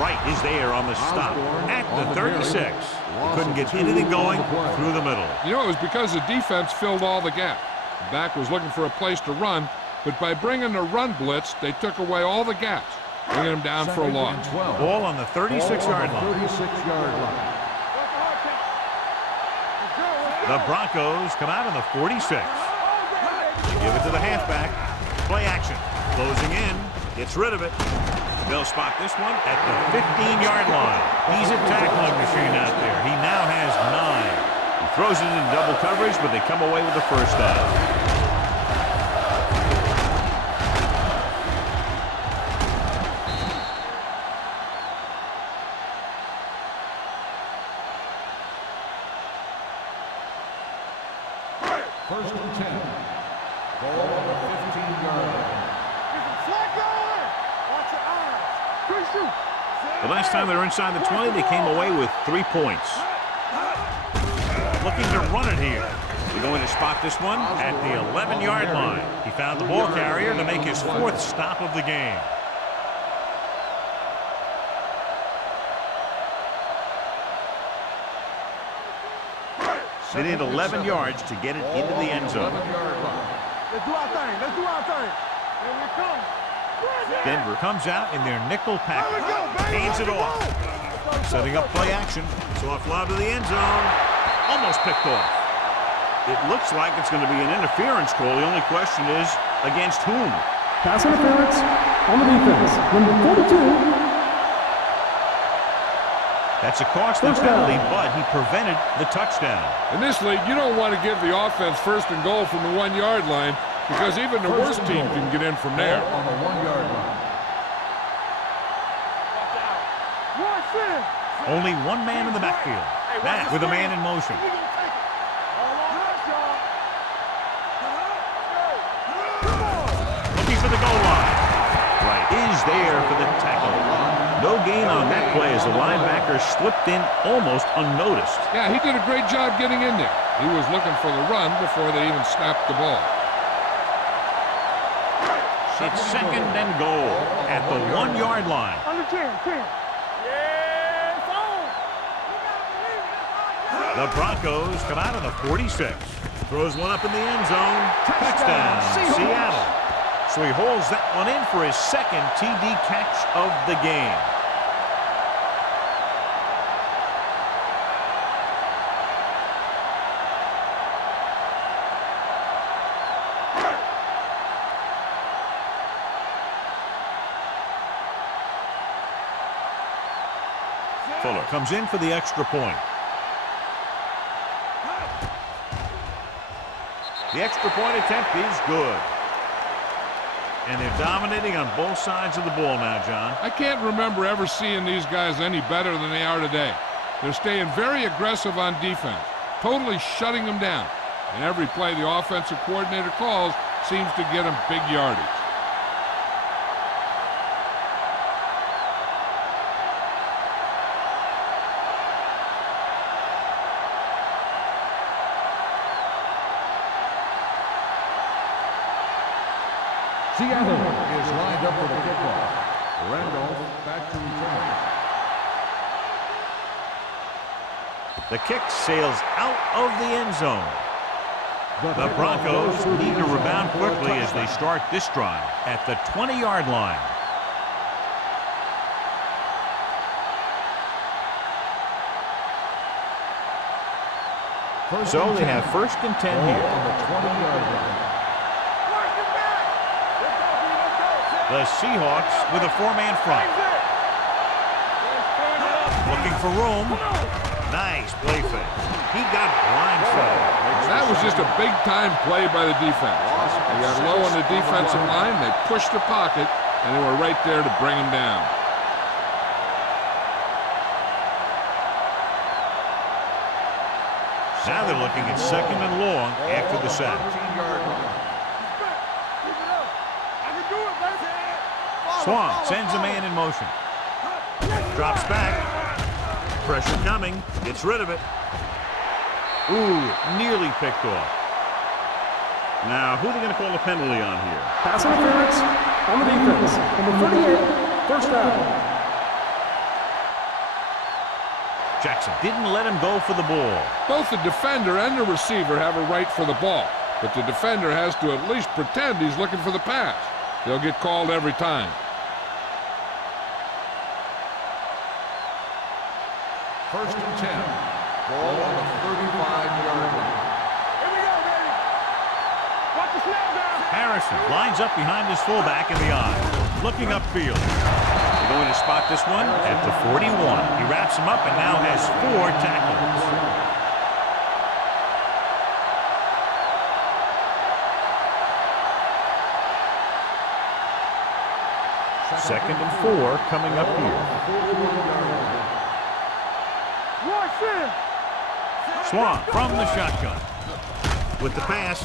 Wright is there on the stop at the 36. He couldn't get anything going through the middle. You know, it was because the defense filled all the gap. The back was looking for a place to run, but by bringing the run blitz, they took away all the gaps, bringing him down for a loss. Ball on the 36-yard line. The Broncos come out on the 46. They give it to the halfback. Play action. Closing in. Gets rid of it. They'll spot this one at the 15-yard line. He's a tackling machine out there. He now has 9. He throws it in double coverage, but they come away with the first down. First and 10. Ball on the 15-yard line. The last time they were inside the 20, they came away with 3 points. Looking to run it here. They're going to spot this one at the 11-yard line. He found the ball carrier to make his 4th stop of the game. They need 11 yards to get it into the end zone. Let's do our thing. Let's do our thing. Here we come. Denver comes out in their nickel package. Hands it off. Setting up play action. So a fly to the end zone. Almost picked off. It looks like it's going to be an interference call. The only question is, against whom? Pass interference on the defense. Number 42. That's a costly penalty, but he prevented the touchdown. In this league, you don't want to give the offense first and goal from the 1-yard line because even the worst team can get in from there. On the 1-yard line. Only one man in the backfield. That with a man in motion. Looking for the goal line. Right is there for the tackle. No gain on that play as the linebacker slipped in almost unnoticed. Yeah, he did a great job getting in there. He was looking for the run before they even snapped the ball. It's second and goal at the 1-yard line. Under 10. The Broncos come out of the 46. Throws one up in the end zone. Touchdown, Seattle. So he holds that one in for his second TD catch of the game. Fuller comes in for the extra point. The extra point attempt is good. And they're dominating on both sides of the ball now, John. I can't remember ever seeing these guys any better than they are today. They're staying very aggressive on defense, totally shutting them down. And every play the offensive coordinator calls seems to get them big yardage. Seattle is lined up for the kickoff. Randolph back to return. The kick sails out of the end zone. The Broncos need to rebound quickly as they start this drive at the 20-yard line. So they have 1st and 10 here. On the 20-yard line. The Seahawks with a 4-man front. Looking for room. Nice play fake. He got blindsided. That was just a big-time play by the defense. They got low on the defensive line. They pushed the pocket, and they were right there to bring him down. Now they're looking at 2nd and long after the sack. Swan sends a man in motion. Drops back. Pressure coming. Gets rid of it. Ooh, nearly picked off. Now, who are they going to call a penalty on here? Pass interference on the defense. Number 38, first down. Jackson didn't let him go for the ball. Both the defender and the receiver have a right for the ball, but the defender has to at least pretend he's looking for the pass. They'll get called every time. First and 10. Ball on the 35-yard line. Here we go, baby. Watch the snap down. Harrison lines up behind his fullback in the eye. Looking upfield. They're going to spot this one at the 41. He wraps him up and now has 4 tackles. Second and 4 coming up here. Swan from the shotgun. With the pass.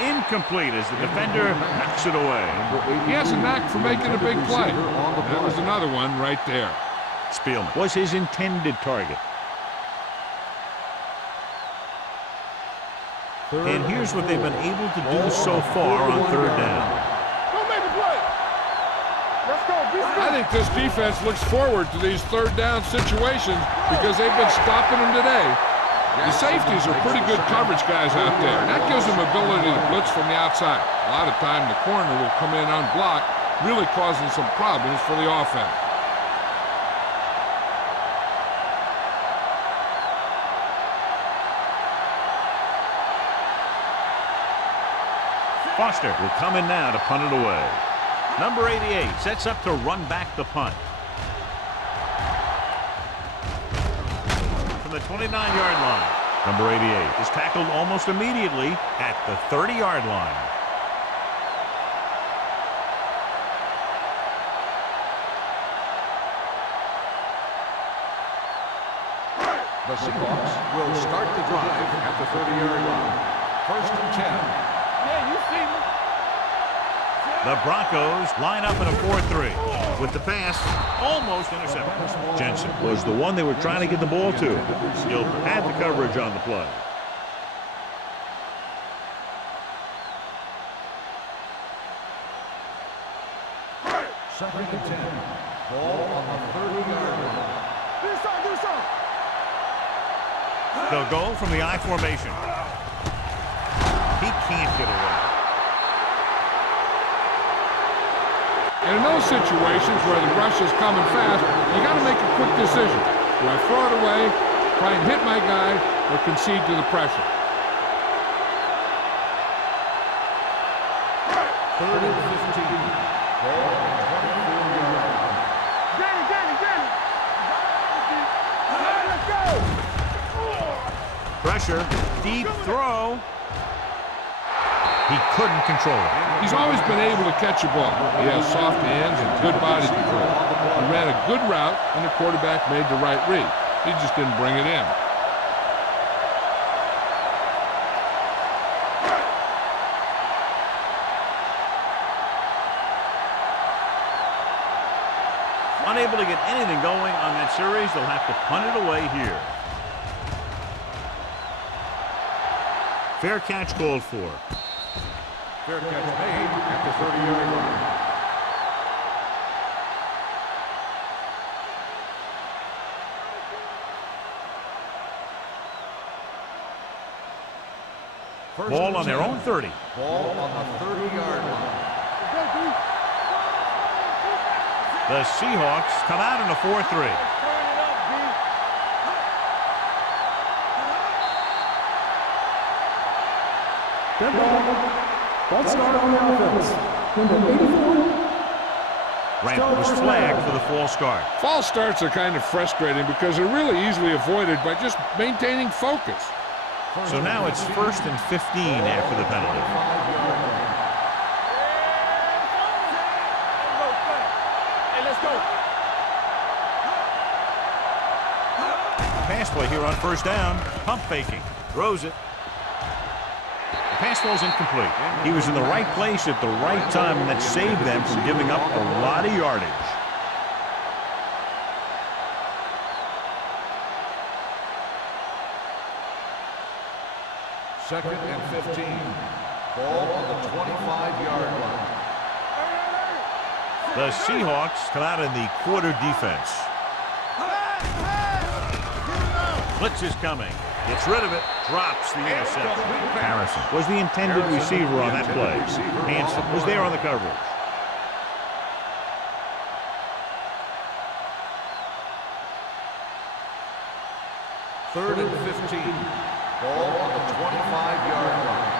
Incomplete as the defender knocks it away. He has a knack for making a big play. That was another one right there. Spielman was his intended target. And here's what they've been able to do so far on 3rd down. Don't make the play. Let's go. I think this defense looks forward to these 3rd down situations because they've been stopping them today. The safeties are pretty good coverage guys out there. That gives them ability to blitz from the outside. A lot of time the corner will come in unblocked, really causing some problems for the offense. Foster will come in now to punt it away. Number 88 sets up to run back the punt. From the 29-yard line. Number 88 is tackled almost immediately at the 30-yard line. The Seahawks will start the drive at the 30-yard line. First and 10. Yeah, you see me. The Broncos line up in a 4-3 with the pass almost intercepted. Jensen was the one they were trying to get the ball to. Still had the coverage on the play. Second and 10. Ball on the 30-yard line. Do something. They'll go from the I formation. He can't get away. And in those situations where the rush is coming fast, you got to make a quick decision. Do I throw it away, try and hit my guy, or concede to the pressure? 3rd and 15. Ball on the 24-yard line. Danny. Let's go. Pressure, deep throw. He couldn't control it. He's always been able to catch a ball. He has soft hands and good body control. He ran a good route, and the quarterback made the right read. He just didn't bring it in. Unable to get anything going on that series, they'll have to punt it away here. Fair catch called for. Fair catch made at the 30-yard line. Ball on their own 30. Ball on the 30-yard line. The Seahawks come out in a 4-3. Dead ball. False start on the offense. Number 84. Randall was flagged for the false start. False starts are kind of frustrating because they're really easily avoided by just maintaining focus. So now it's 1st and 15 after the penalty. Hey, let's go. Pass play here on 1st down. Pump faking. Throws it. The pass ball's incomplete. He was in the right place at the right time, and that saved them from giving up a lot of yardage. Second and 15. Ball on the 25-yard line. The Seahawks come out in the quarter defense. Blitz is coming. Gets rid of it. Drops the interception. Harrison was the intended receiver on that play. Hanson was there on the coverage. Third and 15. Ball on the 25-yard line.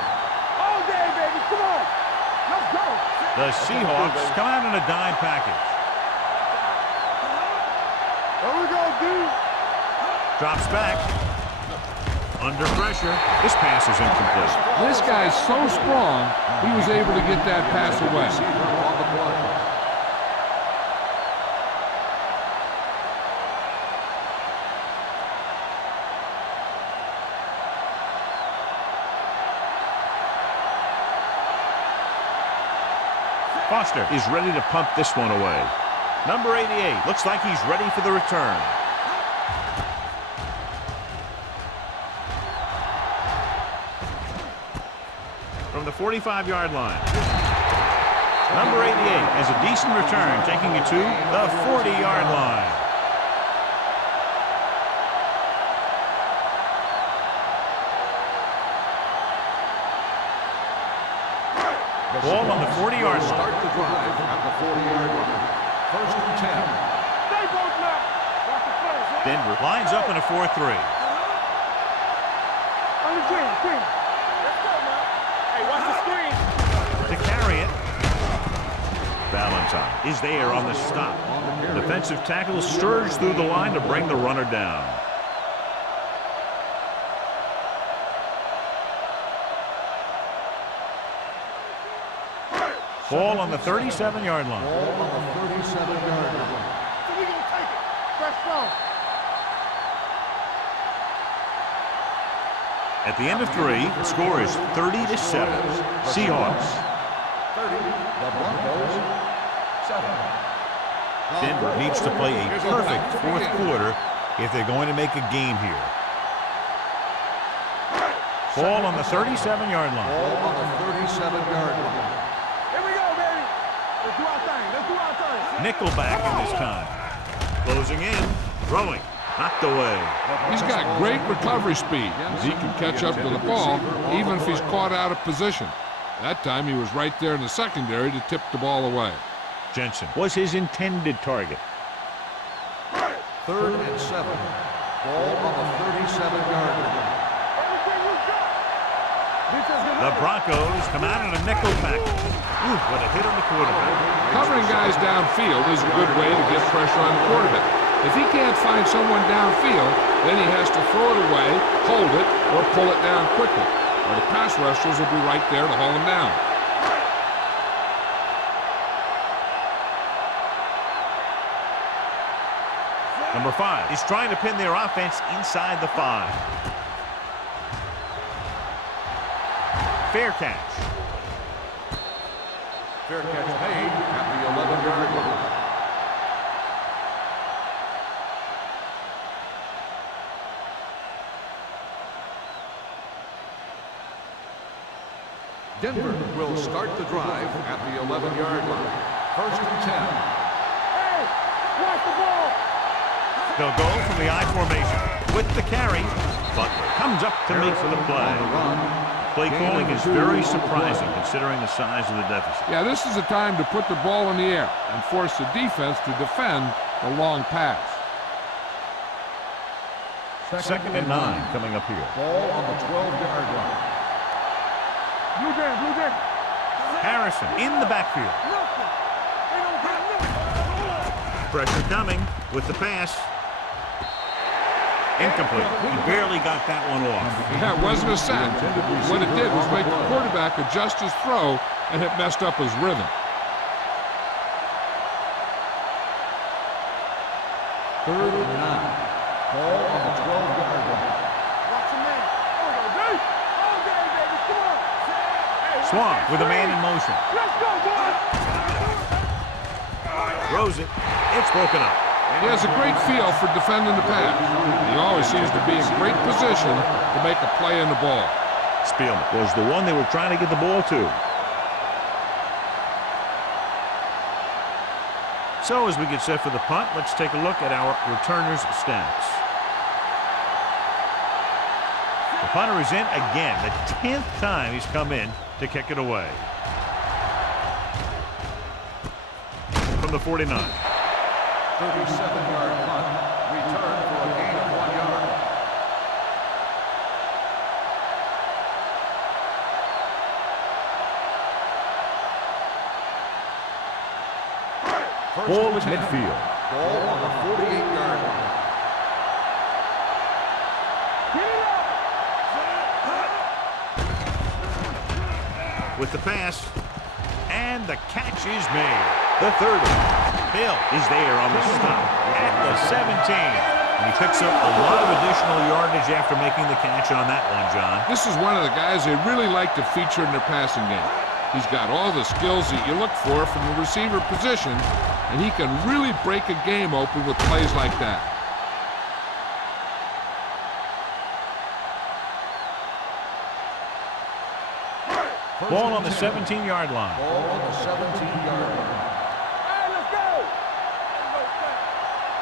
All day, baby. Come on. Let's go. The Seahawks come out in a dime package. There we go, dude. Drops back. Under pressure. This pass is incomplete. This guy's so strong, he was able to get that pass away. On the play. Foster is ready to pump this one away. Number 88 looks like he's ready for the return. From the 45-yard line. Number 88 has a decent return, taking it to the 40-yard line. Ball on the 40-yard line. Start the drive at the 40-yard line. First and 10. Stay both now. Watch the play. Denver lines up in a 4-3. On the green, green. Let's go, man. Hey, watch the screen. To carry it. Valentine is there on the stop. Defensive tackle surges through the line to bring the runner down. Ball on the 37-yard line. Ball on the 37-yard line. So we gonna take it. Fresh strong. At the end of 3, the score is 30-7. Seahawks. 30. The Broncos. 7. Denver needs to play a perfect fourth quarter if they're going to make a game here. Ball on the 37-yard line. Ball on the 37-yard line. Here we go, baby. Let's do our thing. Let's do our thing. Nickelback in this time. Closing in. Throwing. Knocked away. He's got great recovery speed. He can catch up to the ball even if he's caught out of position. That time he was right there in the secondary to tip the ball away. Jensen was his intended target. Third and 7. Ball on the 37-yard line. Everything you got. Defense get The Broncos come out in a nickel package. Ooh, what a hit on the quarterback. Covering guys downfield is a good way to get pressure on the quarterback. If he can't find someone downfield, then he has to throw it away, hold it, or pull it down quickly. Or the pass rushers will be right there to haul him down. Number 5 is trying to pin their offense inside the 5. Fair catch. Fair catch made at the 11-yard line. Denver will start the drive at the 11-yard line. First and 10. Hey, watch the ball. They'll go from the I formation. With the carry, Butler comes up to make the play. On the run. play calling is very surprising considering the size of the deficit. Yeah, this is the time to put the ball in the air and force the defense to defend the long pass. 2nd and 9 coming up here. Ball on the 12-yard line. Blue game, blue game. Harrison in the backfield. Pressure coming with the pass. Incomplete. He barely got that one off. Yeah, it wasn't a sack. What it did was make the quarterback adjust his throw, and it messed up his rhythm. 3rd and 9. Ball on the 12-yard line. Watch your man. All day, baby. Come on. Swan with a man in motion. Let's go, boy. Throws it. It's broken up. He has a great feel for defending the pass. He always seems to be in great position to make a play in the ball. Spielman was the one they were trying to get the ball to. So as we get set for the punt, let's take a look at our returners' stats. The punter is in again, the 10th time he's come in to kick it away. From the 49. 37-yard punt. Return for a gain of 1 yard. Ball at midfield. Ball on the 48-yard line. With the pass, and the catch is made. The 30. Hill is there on the stop at the 17. And he picks up a lot of additional yardage after making the catch on that one, John. This is one of the guys they really like to feature in their passing game. He's got all the skills that you look for from the receiver position, and he can really break a game open with plays like that. Ball on the 17-yard line. Ball on the 17-yard line. Hey, let's go.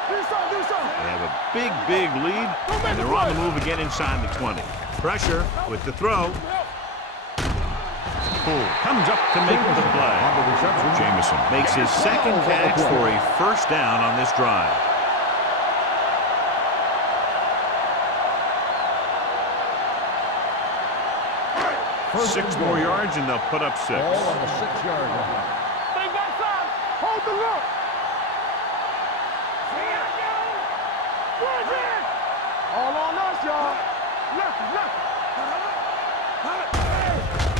Do something. They have a big lead, and they're on the move again inside the 20. Pressure with the throw. Poole comes up to make the play. Jameson makes his 2nd catch for a 1st down on this drive. Six more yards, and they'll put up 6. Ball on the 6-yard line. Stay backside. Hold the look. Push in. All on us, y'all. Left.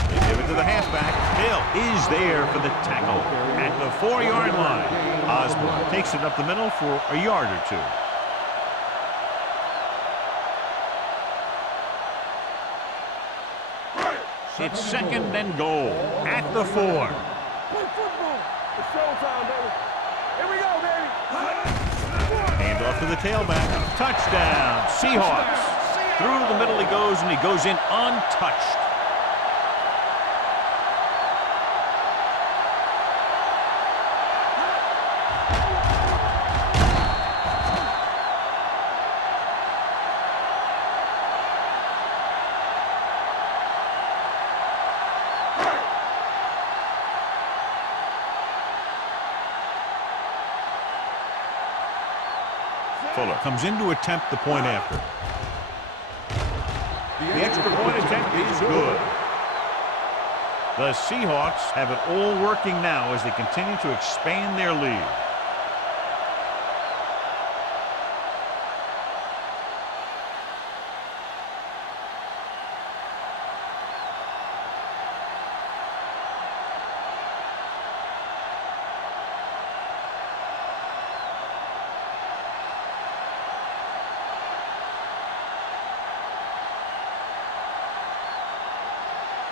They give it to the halfback. Hill is there for the tackle at the 4-yard line. Osborne takes it up the middle for a yard or 2. It's 2nd and goal at the 4. Play football. It's showtime, baby. Here we go, baby. Hand off to the tailback. Touchdown, Seahawks. Through the middle he goes, and he goes in untouched. Fuller comes in to attempt the point after. The extra point attempt is good. The Seahawks have it all working now as they continue to expand their lead.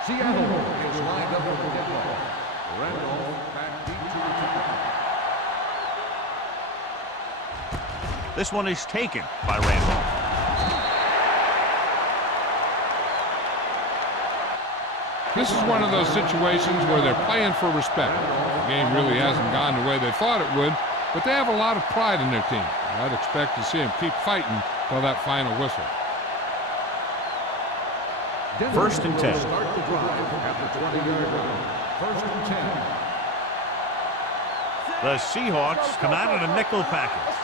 Seattle is lined up with the kickoff. Randolph back deep to return. This one is taken by Randolph. This is one of those situations where they're playing for respect. The game really hasn't gone the way they thought it would, but they have a lot of pride in their team. I'd expect to see them keep fighting till that final whistle. First and 10. Start the drive at the 20-yard line. First and 10. The Seahawks come out in a nickel package.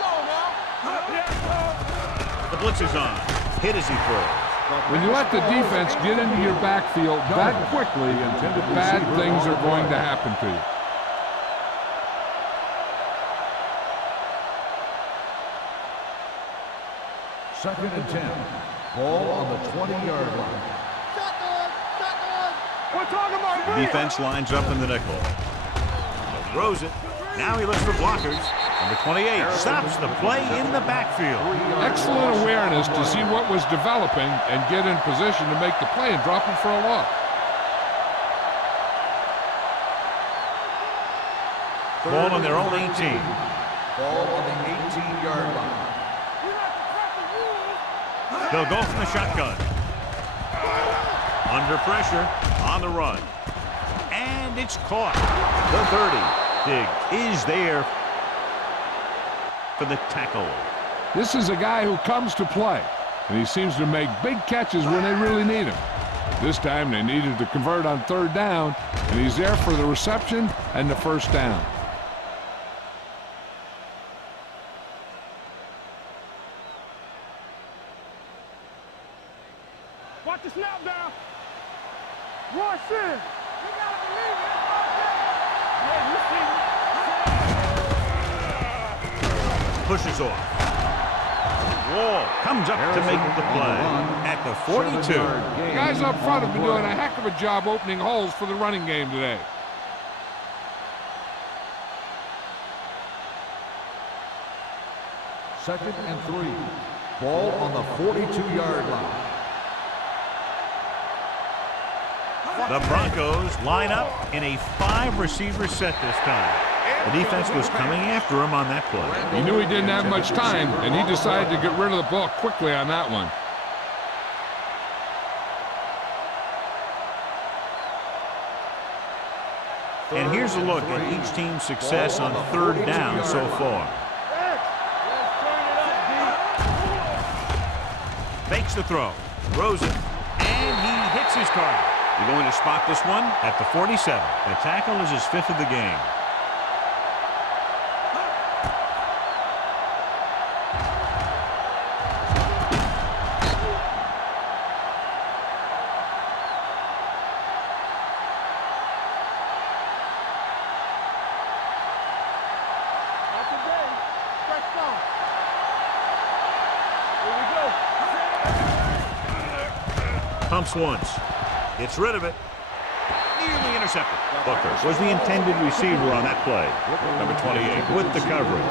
The blitz is on. Hit as he throws. When you let the defense get into your backfield that quickly, bad things are going to happen to you. Second and 10. Ball on the 20-yard line. We're talking about The defense lines up in the nickel. Throws it. Now he looks for blockers. Number 28 stops the play in the backfield. Excellent awareness to see what was developing and get in position to make the play and drop it for a loss. Ball on their own 18. Ball on the 18-yard line. They'll go from the shotgun. Under pressure, on the run. And it's caught. The 30. Dig is there for the tackle. This is a guy who comes to play, and he seems to make big catches when they really need him. This time they needed to convert on third down, and he's there for the reception and the first down. Watch the snap down. Rush in. You gotta believe it. Yeah, you see me. Pushes off. Wall comes up to make the play at the 42. The guys up front have been doing a heck of a job opening holes for the running game today. Second and 3. Ball on the 42-yard line. The Broncos line up in a 5-receiver set this time. The defense was coming after him on that play. He knew he didn't have much time, and he decided to get rid of the ball quickly on that one. And here's a look at each team's success on third down so far. Fakes the throw, throws it, and he hits his target. You're going to spot this one at the 47. The tackle is his 5th of the game. Pumps once. Gets rid of it. Nearly intercepted. Booker was the intended receiver on that play. Number 28 with the coverage.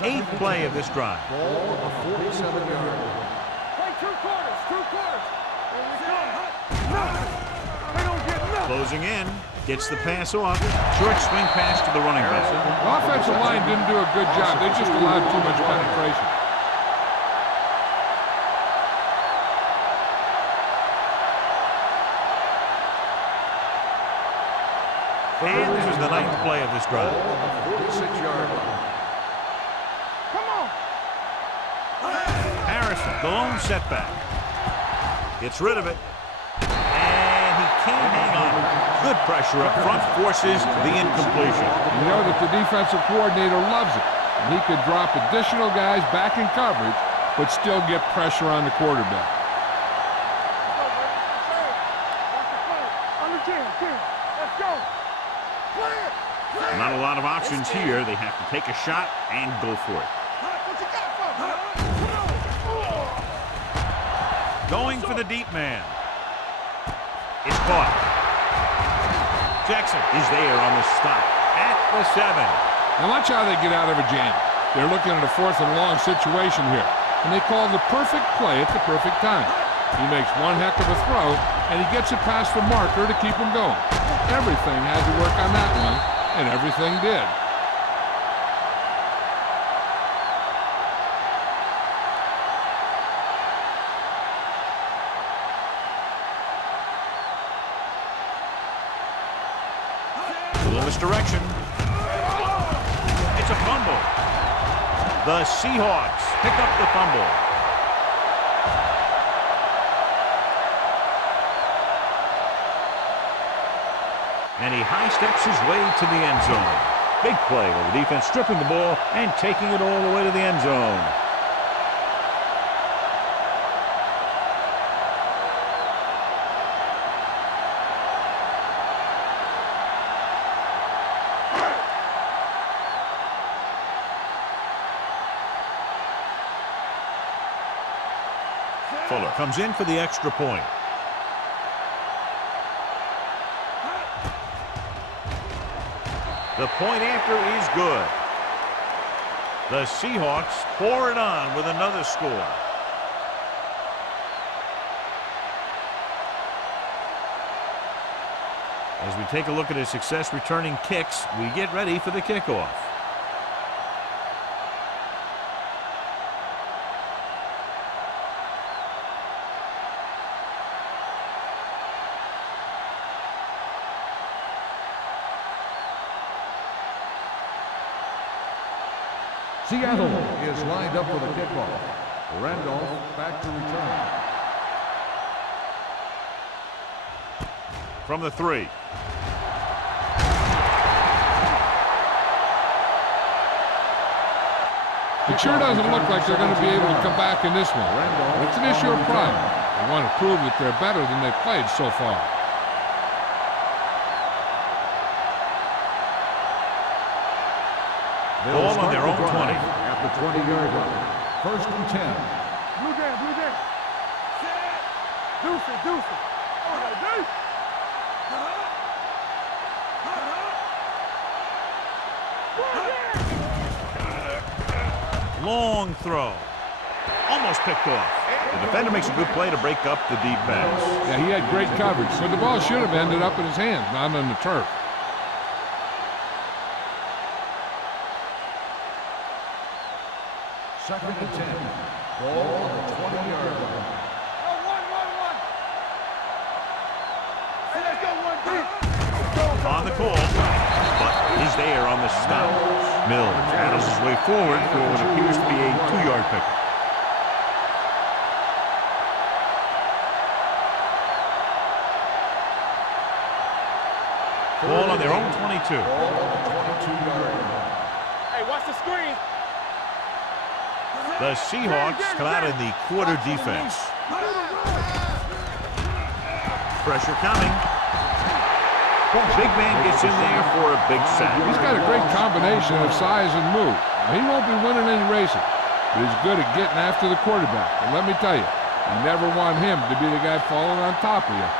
Eighth play of this drive. Ball on the 47-yard line. Play 2 quarters. 2 quarters. Here we go. Nothing. They don't get nothing. Closing in. Gets the pass off. Short swing pass to the running back. The offensive line didn't do a good job. They just allowed too much penetration. And this is the 9th play of this drive. Ball on the 46-yard line. Come on. Harrison, the lone setback. Gets rid of it. And he can't hang on. Good pressure up front forces the incompletion. You know that the defensive coordinator loves it. And he could drop additional guys back in coverage, but still get pressure on the quarterback. On the 10. Let's go. Play it. Not a lot of options here. They have to take a shot and go for it. What you got for me? Going for the deep man. It's caught. Jackson is there on the stop at the 7. Now watch how they get out of a jam. They're looking at a 4th and long situation here. And they call the perfect play at the perfect time. He makes one heck of a throw, and he gets it past the marker to keep him going. Everything had to work on that one, and everything did. A little misdirection. It's It's a fumble. The Seahawks pick up the fumble. And he high-steps his way to the end zone. Big play with the defense stripping the ball and taking it all the way to the end zone. Fuller comes in for the extra point. The point after is good. The Seahawks pour it on with another score. As we take a look at his success returning kicks, we get ready for the kickoff. Seattle is lined up for the kickoff. Randolph back to return. From the 3. It sure doesn't look like they're going to be able to come back in this one. It's an issue of pride. They want to prove that they're better than they've played so far. Ball on their own 20. At the 20-yard line. First and 10. Blue down, blue down. Deuce it, deuce it. All right, deuce. Long throw. Almost picked off. The defender makes a good play to break up the deep pass. Yeah, he had great coverage, but the ball should have ended up in his hands, not on the turf. Second and 10. Ball on the 20-yard line. Hey, let's go one deep. On the call, but he's there on the stop. Mills rattles his way forward for what appears to be a 2-yard pickup. Ball on their own 22. Ball on the 22-yard line. Hey, watch the screen. The Seahawks come out in the quarter defense. Pressure coming. Big man gets in there for a big sack. He's got a great combination of size and move. He won't be winning any races, but he's good at getting after the quarterback. And let me tell you, you never want him to be the guy falling on top of you.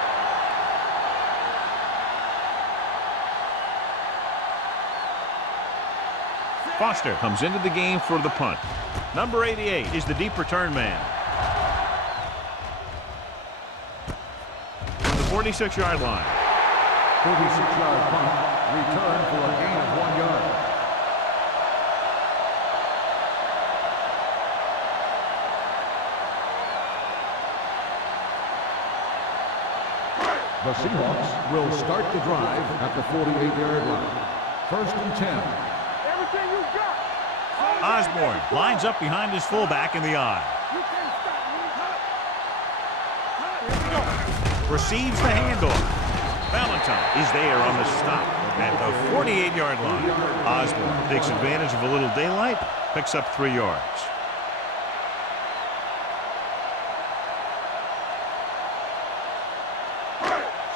Foster comes into the game for the punt. Number 88 is the deep return man. From the 46-yard line. 36-yard punt. Return for a gain of 1 yard. The Seahawks will start the drive at the 48-yard line. First and 10. Everything you got. Osborne lines up behind his fullback in the eye. You can't stop me. Receives the handoff. Valentine is there on the stop at the 48-yard line. Osborne takes advantage of a little daylight, picks up 3 yards.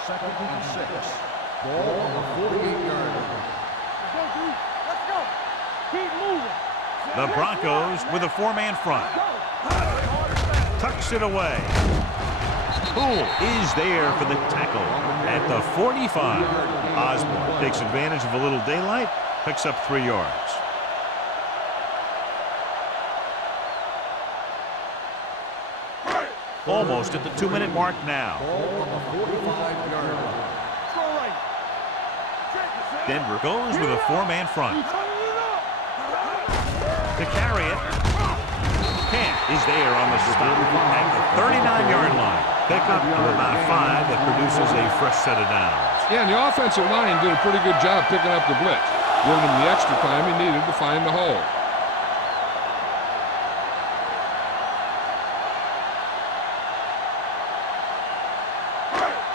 Second and 6. Ball on the 48-yard line. Let's go. Keep moving. The Broncos with a 4-man front. Tucks it away. Poole is there for the tackle at the 45. Osborne takes advantage of a little daylight, picks up 3 yards. Almost at the 2-minute mark now. Ball on the 45-yard line. Go right. Denver goes with a 4-man front. To carry it. Camp is there on the stop at the 39-yard line. Pickup of about 5 that produces a fresh set of downs. Yeah, and the offensive line did a pretty good job picking up the blitz. giving him the extra time he needed to find the hole.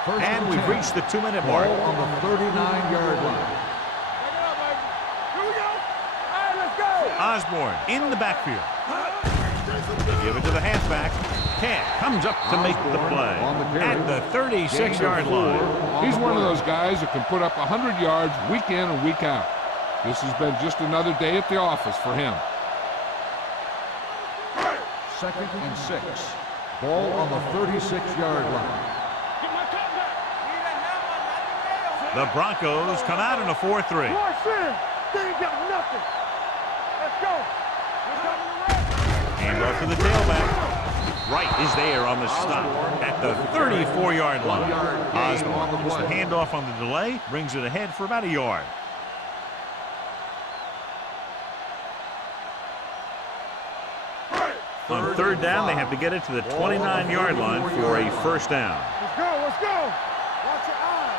And we've reached the 2-minute mark. Ball on the 39-yard line. Here we go. All right, let's go. Osborne in the backfield. Give it to the halfback. Camp comes up to make the play at the 36-yard line. He's one of those guys that can put up 100 yards week in and week out. This has been just another day at the office for him. 2nd and 6. Ball on the 36-yard line. The Broncos come out in a 4-3. Watch in. They ain't got nothing. Let's go. Hand off to the tailback. Wright is there on the stop at the 34-yard line. Osborne gets the handoff on the delay, brings it ahead for about a yard. On 3rd down, they have to get it to the 29-yard line for a first down. Let's go. Let's go. Watch your eyes.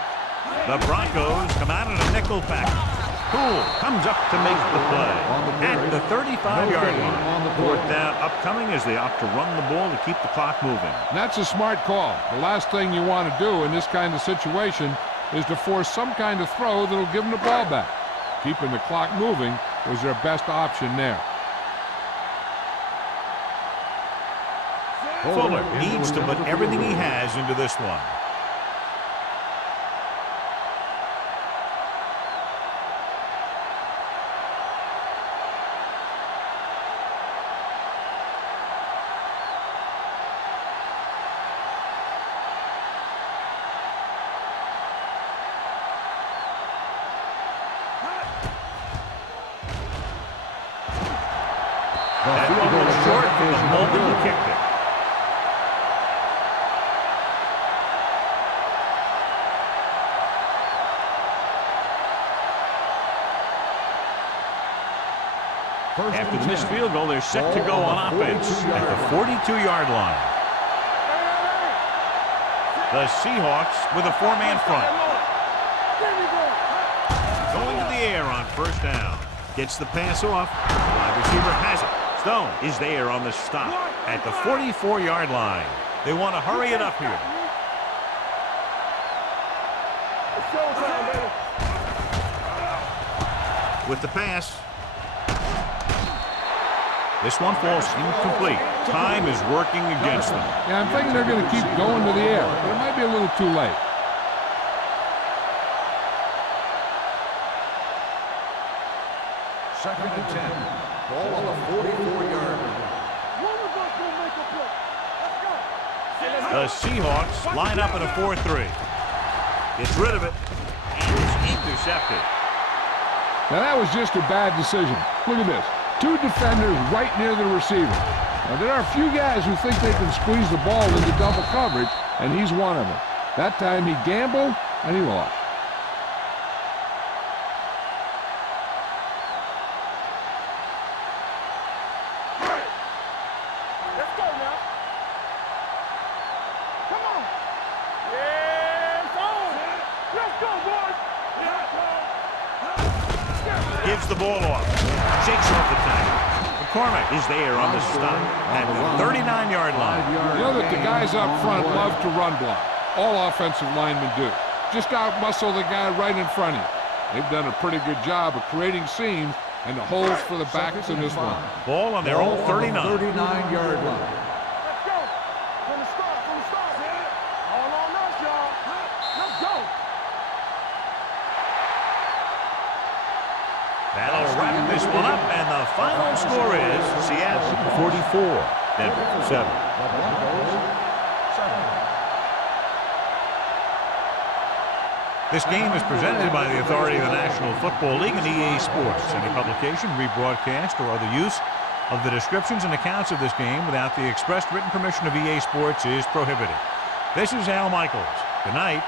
The Broncos come out in a nickel package. Poole comes up to make the play at the 35-yard line. 4th down upcoming as they opt to run the ball to keep the clock moving. And that's a smart call. The last thing you want to do in this kind of situation is to force some kind of throw that will give them the ball back. Keeping the clock moving was their best option there. Fuller needs to put everything he has into this one. That one was short from the moment he kicked it. After the missed field goal, they're set to go on offense at the 42-yard line. The Seahawks with a 4-man front. Going to the air on 1st down. Gets the pass off. Wide receiver has it. Stone is there on the stop at the 44-yard line. They want to hurry it up here. With the pass. This one falls incomplete. Time is working against them. Yeah, I'm thinking they're going to keep going to the air, but it might be a little too late. Second and 10. Ball on the 44-yard line. One of us will make a play. Let's go. The Seahawks line up in a 4-3. Gets rid of it, and it's intercepted. Now that was just a bad decision. Look at this. 2 defenders right near the receiver. Now there are a few guys who think they can squeeze the ball into double coverage, and he's one of them. That time he gambled, and he lost. Let's go now. Come on. Yeah, it's on. Let's go, boys. Gives the ball off. Shakes off the tackle. McCormick is there on the stop at the 39-yard line. You know that the guys up front love to run block. All offensive linemen do. Just out-muscle the guy right in front of you. They've done a pretty good job of creating seams and the holes for the backs in this one. Ball on their own 39. 39-yard line. Let's go. From the start, from the start. All on us, y'all. Let's go. That'll wrap this one up, and the final score is Seattle 44, Denver 7. This game is presented by the authority of the National Football League and EA Sports. Any publication, rebroadcast, or other use of the descriptions and accounts of this game without the expressed written permission of EA Sports is prohibited. This is Al Michaels. Good night.